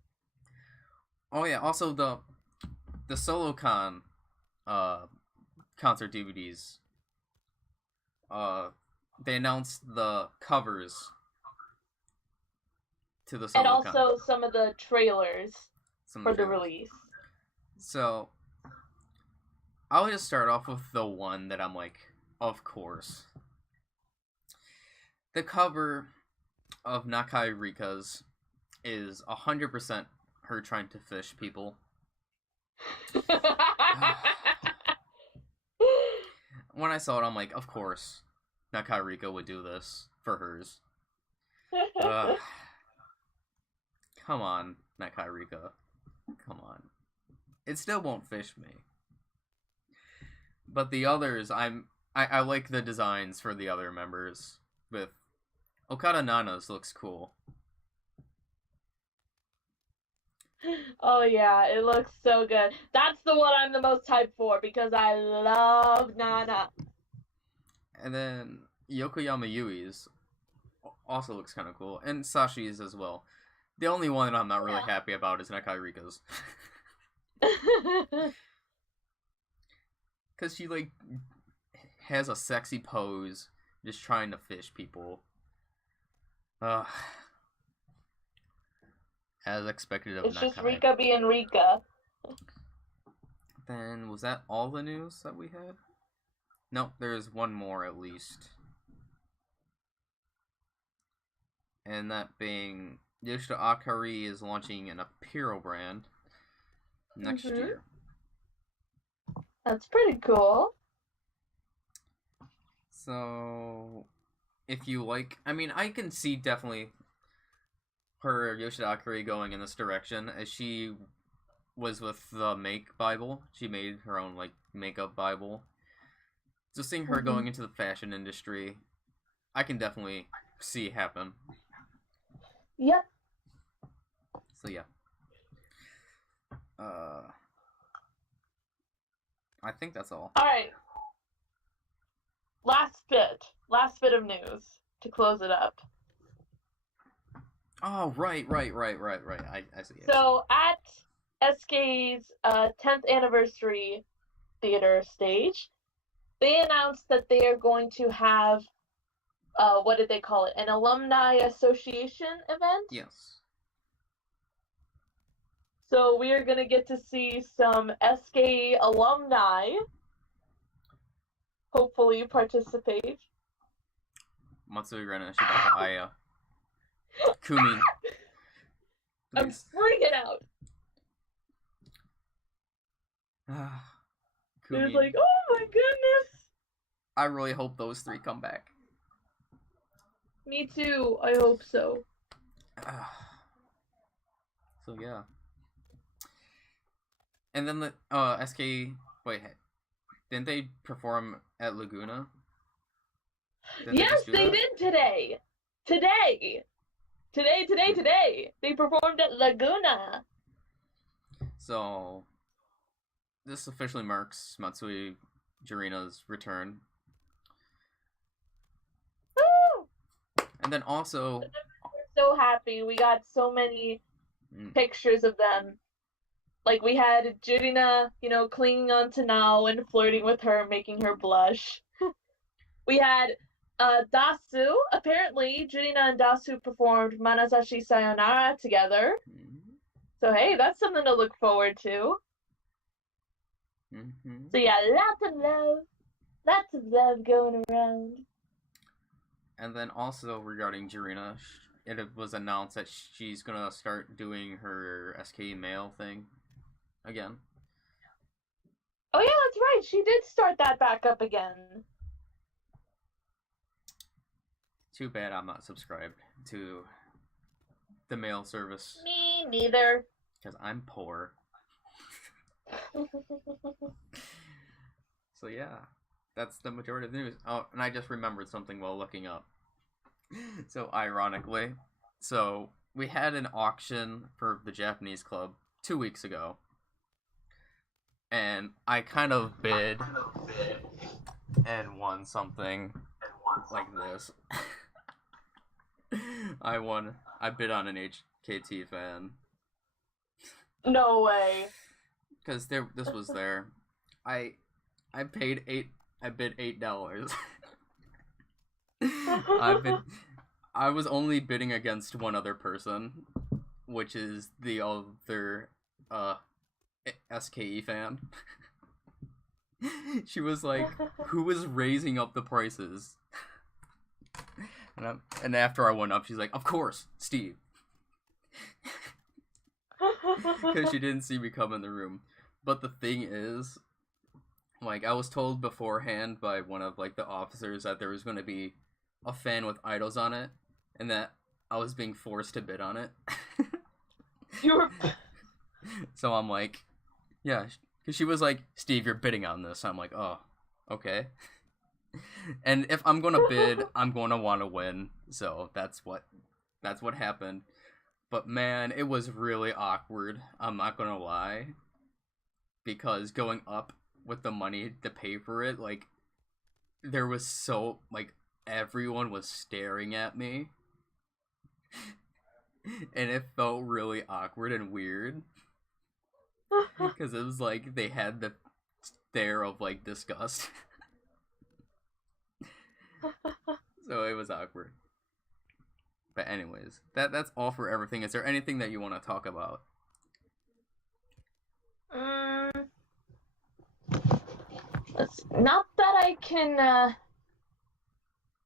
Oh yeah, also the SoloCon concert DVDs. They announced the covers to the SoloCon. And also some of the trailers for the release. So, I'll just start off with the one that I'm like, of course. The cover of Nakai Rika's is 100% her trying to fish people. When I saw it, I'm like, of course, Nakai Rika would do this for hers. Come on, Nakai Rika. Come on. It still won't fish me. But the others, I like the designs for the other members. With Okada Nana's looks cool. Oh yeah, it looks so good. That's the one I'm the most hyped for because I love Nana. And then Yokoyama Yui's also looks kind of cool, and Sashi's as well. The only one that I'm not really happy about is Nakai Rika's. Because she, like, has a sexy pose, just trying to fish people. As expected of It's Nakai. just Rika being Rika. Then, was that all the news that we had? Nope, there's one more at least. And that being, Yoshida Akari is launching an apparel brand next year. That's pretty cool. So, if you like, I mean, I can see definitely her Yoshida Akari going in this direction, as she was with the Make Bible. She made her own, like, makeup Bible. So seeing her going into the fashion industry, I can definitely see happen. Yep. So yeah. I think that's all. Alright. Last bit of news to close it up. Oh, right. I see. So, at SK's 10th anniversary theater stage, they announced that they are going to have, what did they call it? An alumni association event? Yes. So we are going to get to see some SK alumni hopefully participate. Matsui Ren and Shibata Aya. Kumi. I'm freaking out. Kumi. It was like, oh my goodness. I really hope those three come back. Me too. I hope so. So yeah. And then the SK. Wait, didn't they perform at Laguna? Yes, they did today. Today. They performed at Laguna. So this officially marks Matsui Jirina's return. Woo! And then also, we're so happy. We got so many pictures of them. Like, we had Jirina, clinging on to Nao and flirting with her, making her blush. We had Dasu. Apparently, Jirina and Dasu performed Manasashi Sayonara together. So, hey, that's something to look forward to. So, yeah, lots of love going around. And then also regarding Jirina, it was announced that she's going to start doing her SK mail thing again. Oh, yeah, that's right. She did start that back up again. Too bad I'm not subscribed to the mail service. Me neither. Because I'm poor. So yeah, that's the majority of the news. Oh, and I just remembered something while looking up. So ironically, we had an auction for the Japanese club 2 weeks ago. And I kind of bid and won something like this. I bid on an HKT fan. No way. Because this was there. I bid $8. I was only bidding against one other person, which is the other SKE fan. She was like, who was raising up the prices? And after I went up, she's like, of course, Steve. Because she didn't see me come in the room. But the thing is, like, I was told beforehand by one of, like, the officers that there was going to be a fan with idols on it, and that I was being forced to bid on it. You were. So I'm like, yeah, because she was like, Steve, you're bidding on this. I'm like, oh, okay. And if I'm gonna bid, I'm gonna want to win. So that's what happened. But man, it was really awkward. I'm not gonna lie, because going up with the money to pay for it, like there was so like everyone was staring at me, and it felt really awkward and weird because it was like they had the stare of like disgust. So it was awkward. But anyways, that's all for everything. Is there anything that you want to talk about? Mm, not that I can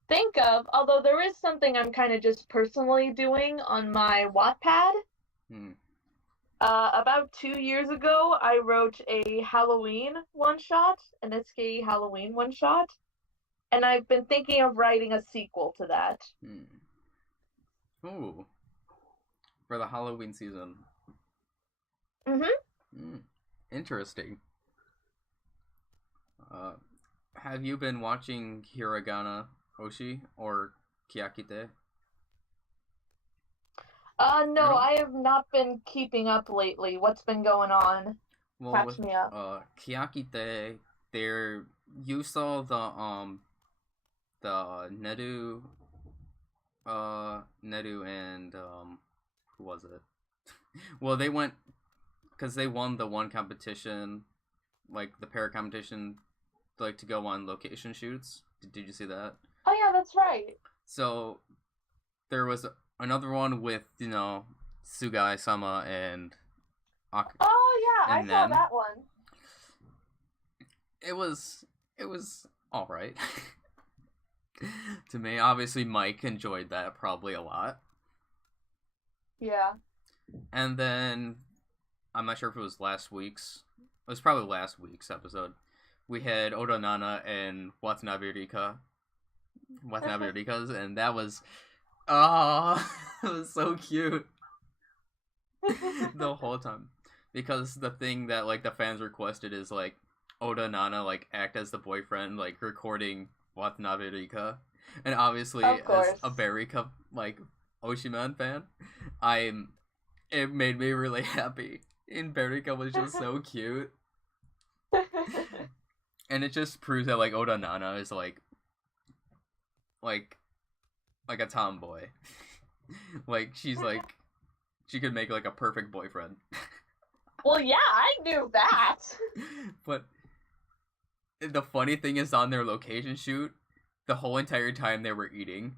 think of, although there is something I'm kind of just personally doing on my Wattpad. Hmm. About 2 years ago, I wrote a Halloween one shot, an SKE Halloween one shot, and I've been thinking of writing a sequel to that. Hmm. Ooh, for the Halloween season. Mhm. Hmm. Interesting. Uh, have you been watching Hiragana Oshi or Kyakite at No, all? I have not been keeping up lately. What's been going on? Well, Catch with me up. Kyakite, there you saw the Nedu and who was it? Well, they went because they won the one competition, like the pair competition, like to go on location shoots. Did you see that? Oh yeah, that's right. So there was another one with Sugai Sama and Oh yeah, I and saw them. that one. It was all right. To me, obviously Mike enjoyed that probably a lot. Yeah. And then I'm not sure if it was last week's. It was probably last week's episode. We had Oda Nana and Watanabe Rika's, and that was it was so cute the whole time. Because the thing that like the fans requested is like Oda Nana like act as the boyfriend, like recording Watanabe Rika. And obviously Of as course. a Berika like Oshiman fan, I'm it made me really happy. And Berika was just so cute. And it just proves that like Oda Nana is like like a tomboy. Like she could make like a perfect boyfriend. Well, yeah, I knew that. But the funny thing is on their location shoot, the whole entire time they were eating.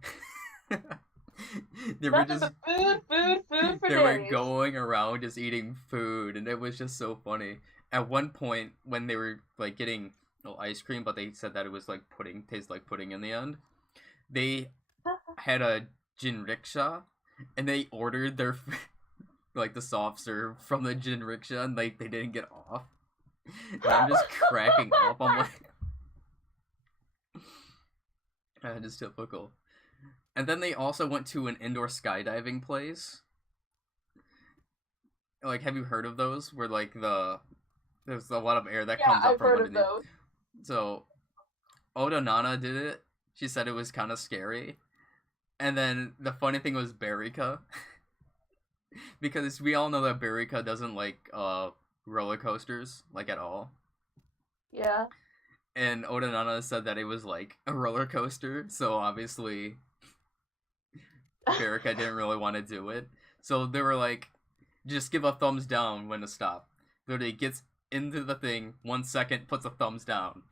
They were Nothing just but food, food, food for they were days. going around just eating food, and it was just so funny. At one point when they were like getting ice cream, but they said that it was like pudding, tastes like pudding in the end. They had a jinriksha, and they ordered their like the soft serve from the jinriksha, and like they didn't get off. And I'm just cracking up. I'm like, just typical. And then they also went to an indoor skydiving place. Like, have you heard of those? Where like there's a lot of air that Yeah, comes up I've from heard of underneath. those. So Oda Nana did it. She said it was kind of scary. And then the funny thing was Barika, because we all know that Barika doesn't like roller coasters like at all. Yeah. And Oda Nana said that it was like a roller coaster, so obviously Barika didn't really want to do it. So they were like, just give a thumbs down when to stop. Literally gets into the thing, 1 second, puts a thumbs down.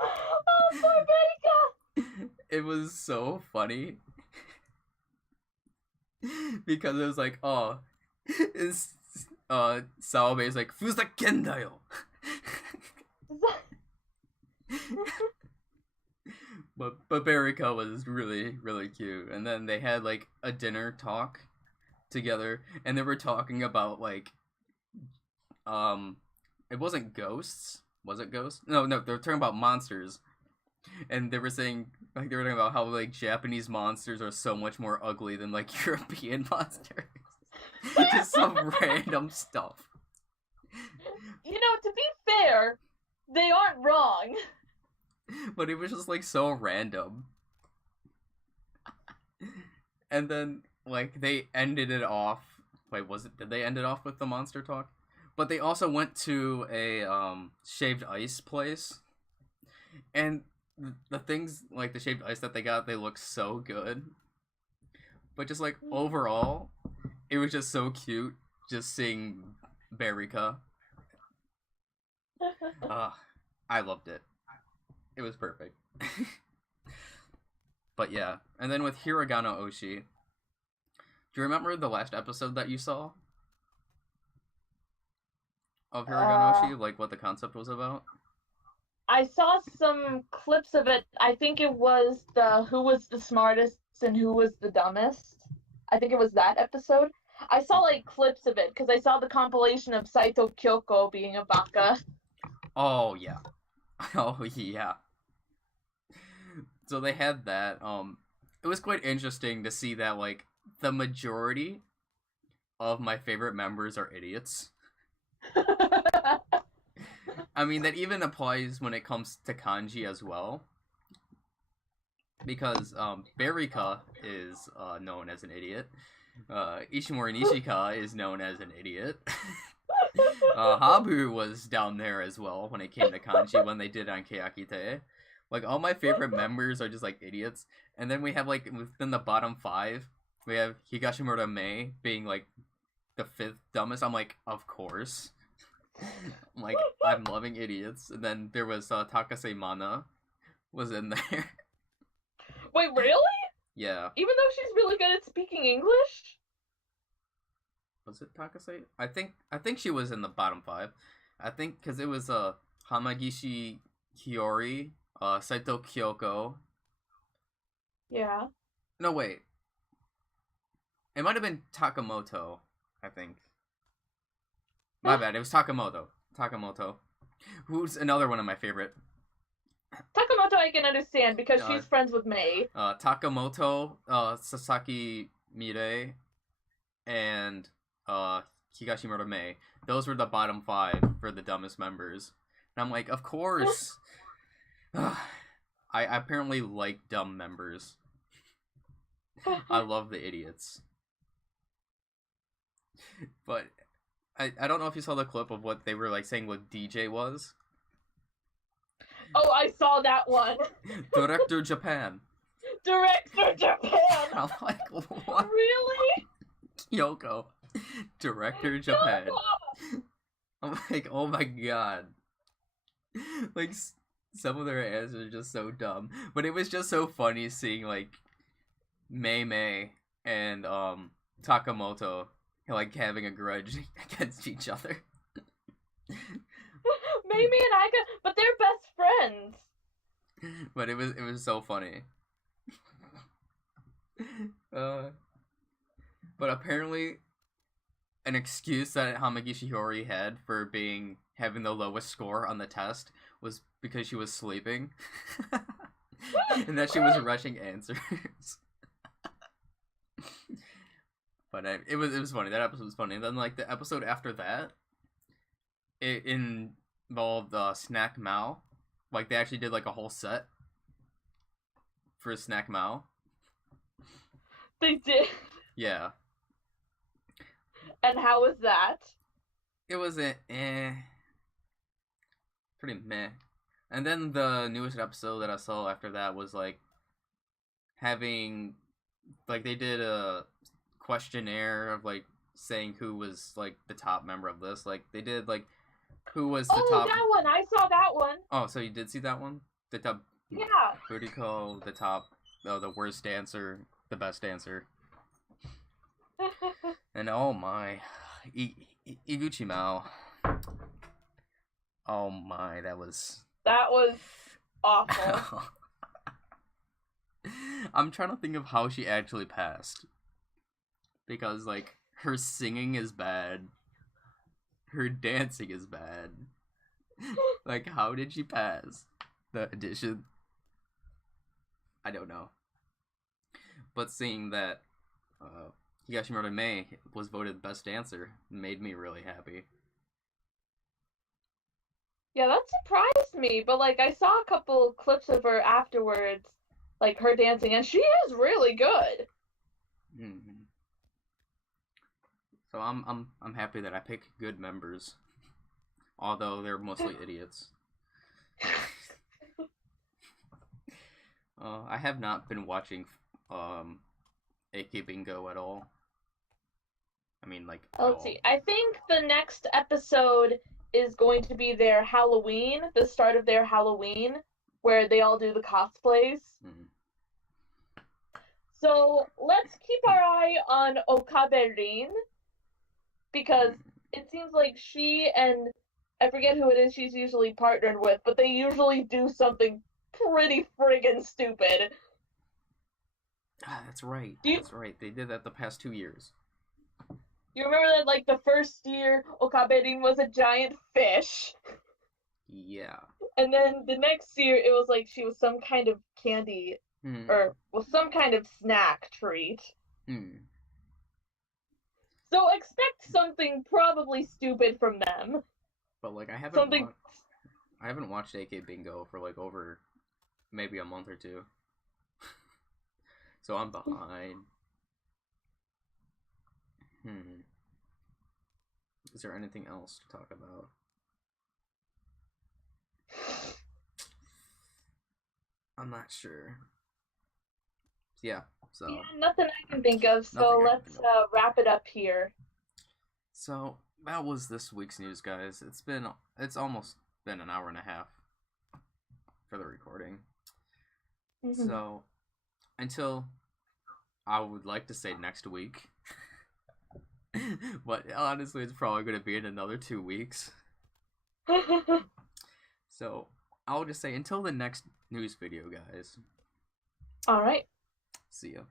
Oh, poor Betty. It was so funny because it was like, oh, it's Saobe's like Fuzakendayo. But Barika was really really cute, and then they had like a dinner talk together, and they were talking about like um, it wasn't ghosts. Was it ghosts? No, no, they were talking about monsters, and they were saying Like they were talking about how like Japanese monsters are so much more ugly than like European monsters. Just some random stuff. To be fair, they aren't wrong. But it was just like so random. And then like they ended it off. Wait, did they end it off with the monster talk? But they also went to a shaved ice place. And the things like the shaved ice that they got, they look so good. But just like overall, it was just so cute just seeing Barika. I loved it. It was perfect. But yeah, and then with Hiragana Oshi, do you remember the last episode that you saw of Hiragana Oshi? Like what the concept was about? I saw some clips of it. I think it was the who was the smartest and who was the dumbest. I think it was that episode. I saw like clips of it because I saw the compilation of Saito Kyoko being a baka. Oh yeah. Oh yeah. So they had that. It was quite interesting to see that like the majority of my favorite members are idiots. I mean that even applies when it comes to kanji as well. Because Barika is known as an idiot. Ishimori Nishika is known as an idiot. Habu was down there as well when it came to kanji when they did Ankeakite. Like all my favorite members are just like idiots. And then we have like within the bottom 5, we have Higashimura Mei being like the 5th dumbest. I'm like, of course. Like I'm loving idiots. And then there was Takase Mana was in there. Wait, really? Yeah. Even though she's really good at speaking English? Was it Takase? I think she was in the bottom 5. I think because it was Hamagishi Hiyori, Saito Kyoko. Yeah. No, wait. It might have been Takamoto, I think. My bad, it was Takamoto. Takamoto. Who's another one of my favorite. Takamoto I can understand because she's friends with Mei. Takamoto, Sasaki Mirei, and Higashimura Mei. Those were the bottom 5 for the dumbest members. And I'm like, of course. I apparently like dumb members. I love the idiots. But I don't know if you saw the clip of what they were like saying what DJ was. Oh, I saw that one. Director Japan. Director Japan. I'm like, what? Really? Kyoko. Director Japan. I'm like, oh my god. Like, some of their answers are just so dumb. But it was just so funny seeing, like, Mei and, Takamoto, like, having a grudge against each other. Mei and Aika, but they're best friends. But it was so funny. But apparently, an excuse that Hamagishi Hori had for having the lowest score on the test was because she was sleeping, and that she was rushing answers. But it was funny. That episode was funny. And then like the episode after that, it involved Snack Mao. Like they actually did like a whole set for Snack Mao. They did. Yeah. And how was that? It was pretty meh. And then the newest episode that I saw after that was like having like they did a questionnaire of like saying who was like the top member of this. Like they did like who was the top. Oh, that one! I saw that one. Oh, so you did see that one? The top. Yeah. Buriko, the top, the worst dancer, the best dancer. And oh my, Iguchi Mao. Oh my, that was awful. I'm trying to think of how she actually passed. Because, like, her singing is bad. Her dancing is bad. Like, how did she pass the audition? I don't know. But seeing that Higashimura Mei was voted best dancer made me really happy. Yeah, that surprised me, but like I saw a couple clips of her afterwards, like her dancing, and she is really good. Mm-hmm. So I'm happy that I pick good members, although they're mostly idiots. I have not been watching um, AK Bingo at all. I mean, like at Let's all. see. I think the next episode is going to be their Halloween, the start of their Halloween, where they all do the cosplays. Mm. So let's keep our eye on Okabe because Mm. it seems like she and I forget who it is she's usually partnered with, but they usually do something pretty friggin' stupid. Ah, that's right. Do you That's right. They did that the past 2 years. you remember that like the first year Okabe was a giant fish? Yeah. And then the next year it was like she was some kind of candy Hmm. or well some kind of snack treat. Hmm. So expect something probably stupid from them. But like Something I haven't watched AK Bingo for like over maybe a month or two. So I'm behind. Hmm. Is there anything else to talk about? I'm not sure. Yeah. yeah, So nothing I can think of. nothing So I can let's think of. wrap it up here. So that was this week's news, guys. It's almost been an hour and a half for the recording. Mm-hmm. So until I would like to say next week, but honestly, it's probably going to be in another 2 weeks. So I'll just say until the next news video, guys. All right. See ya.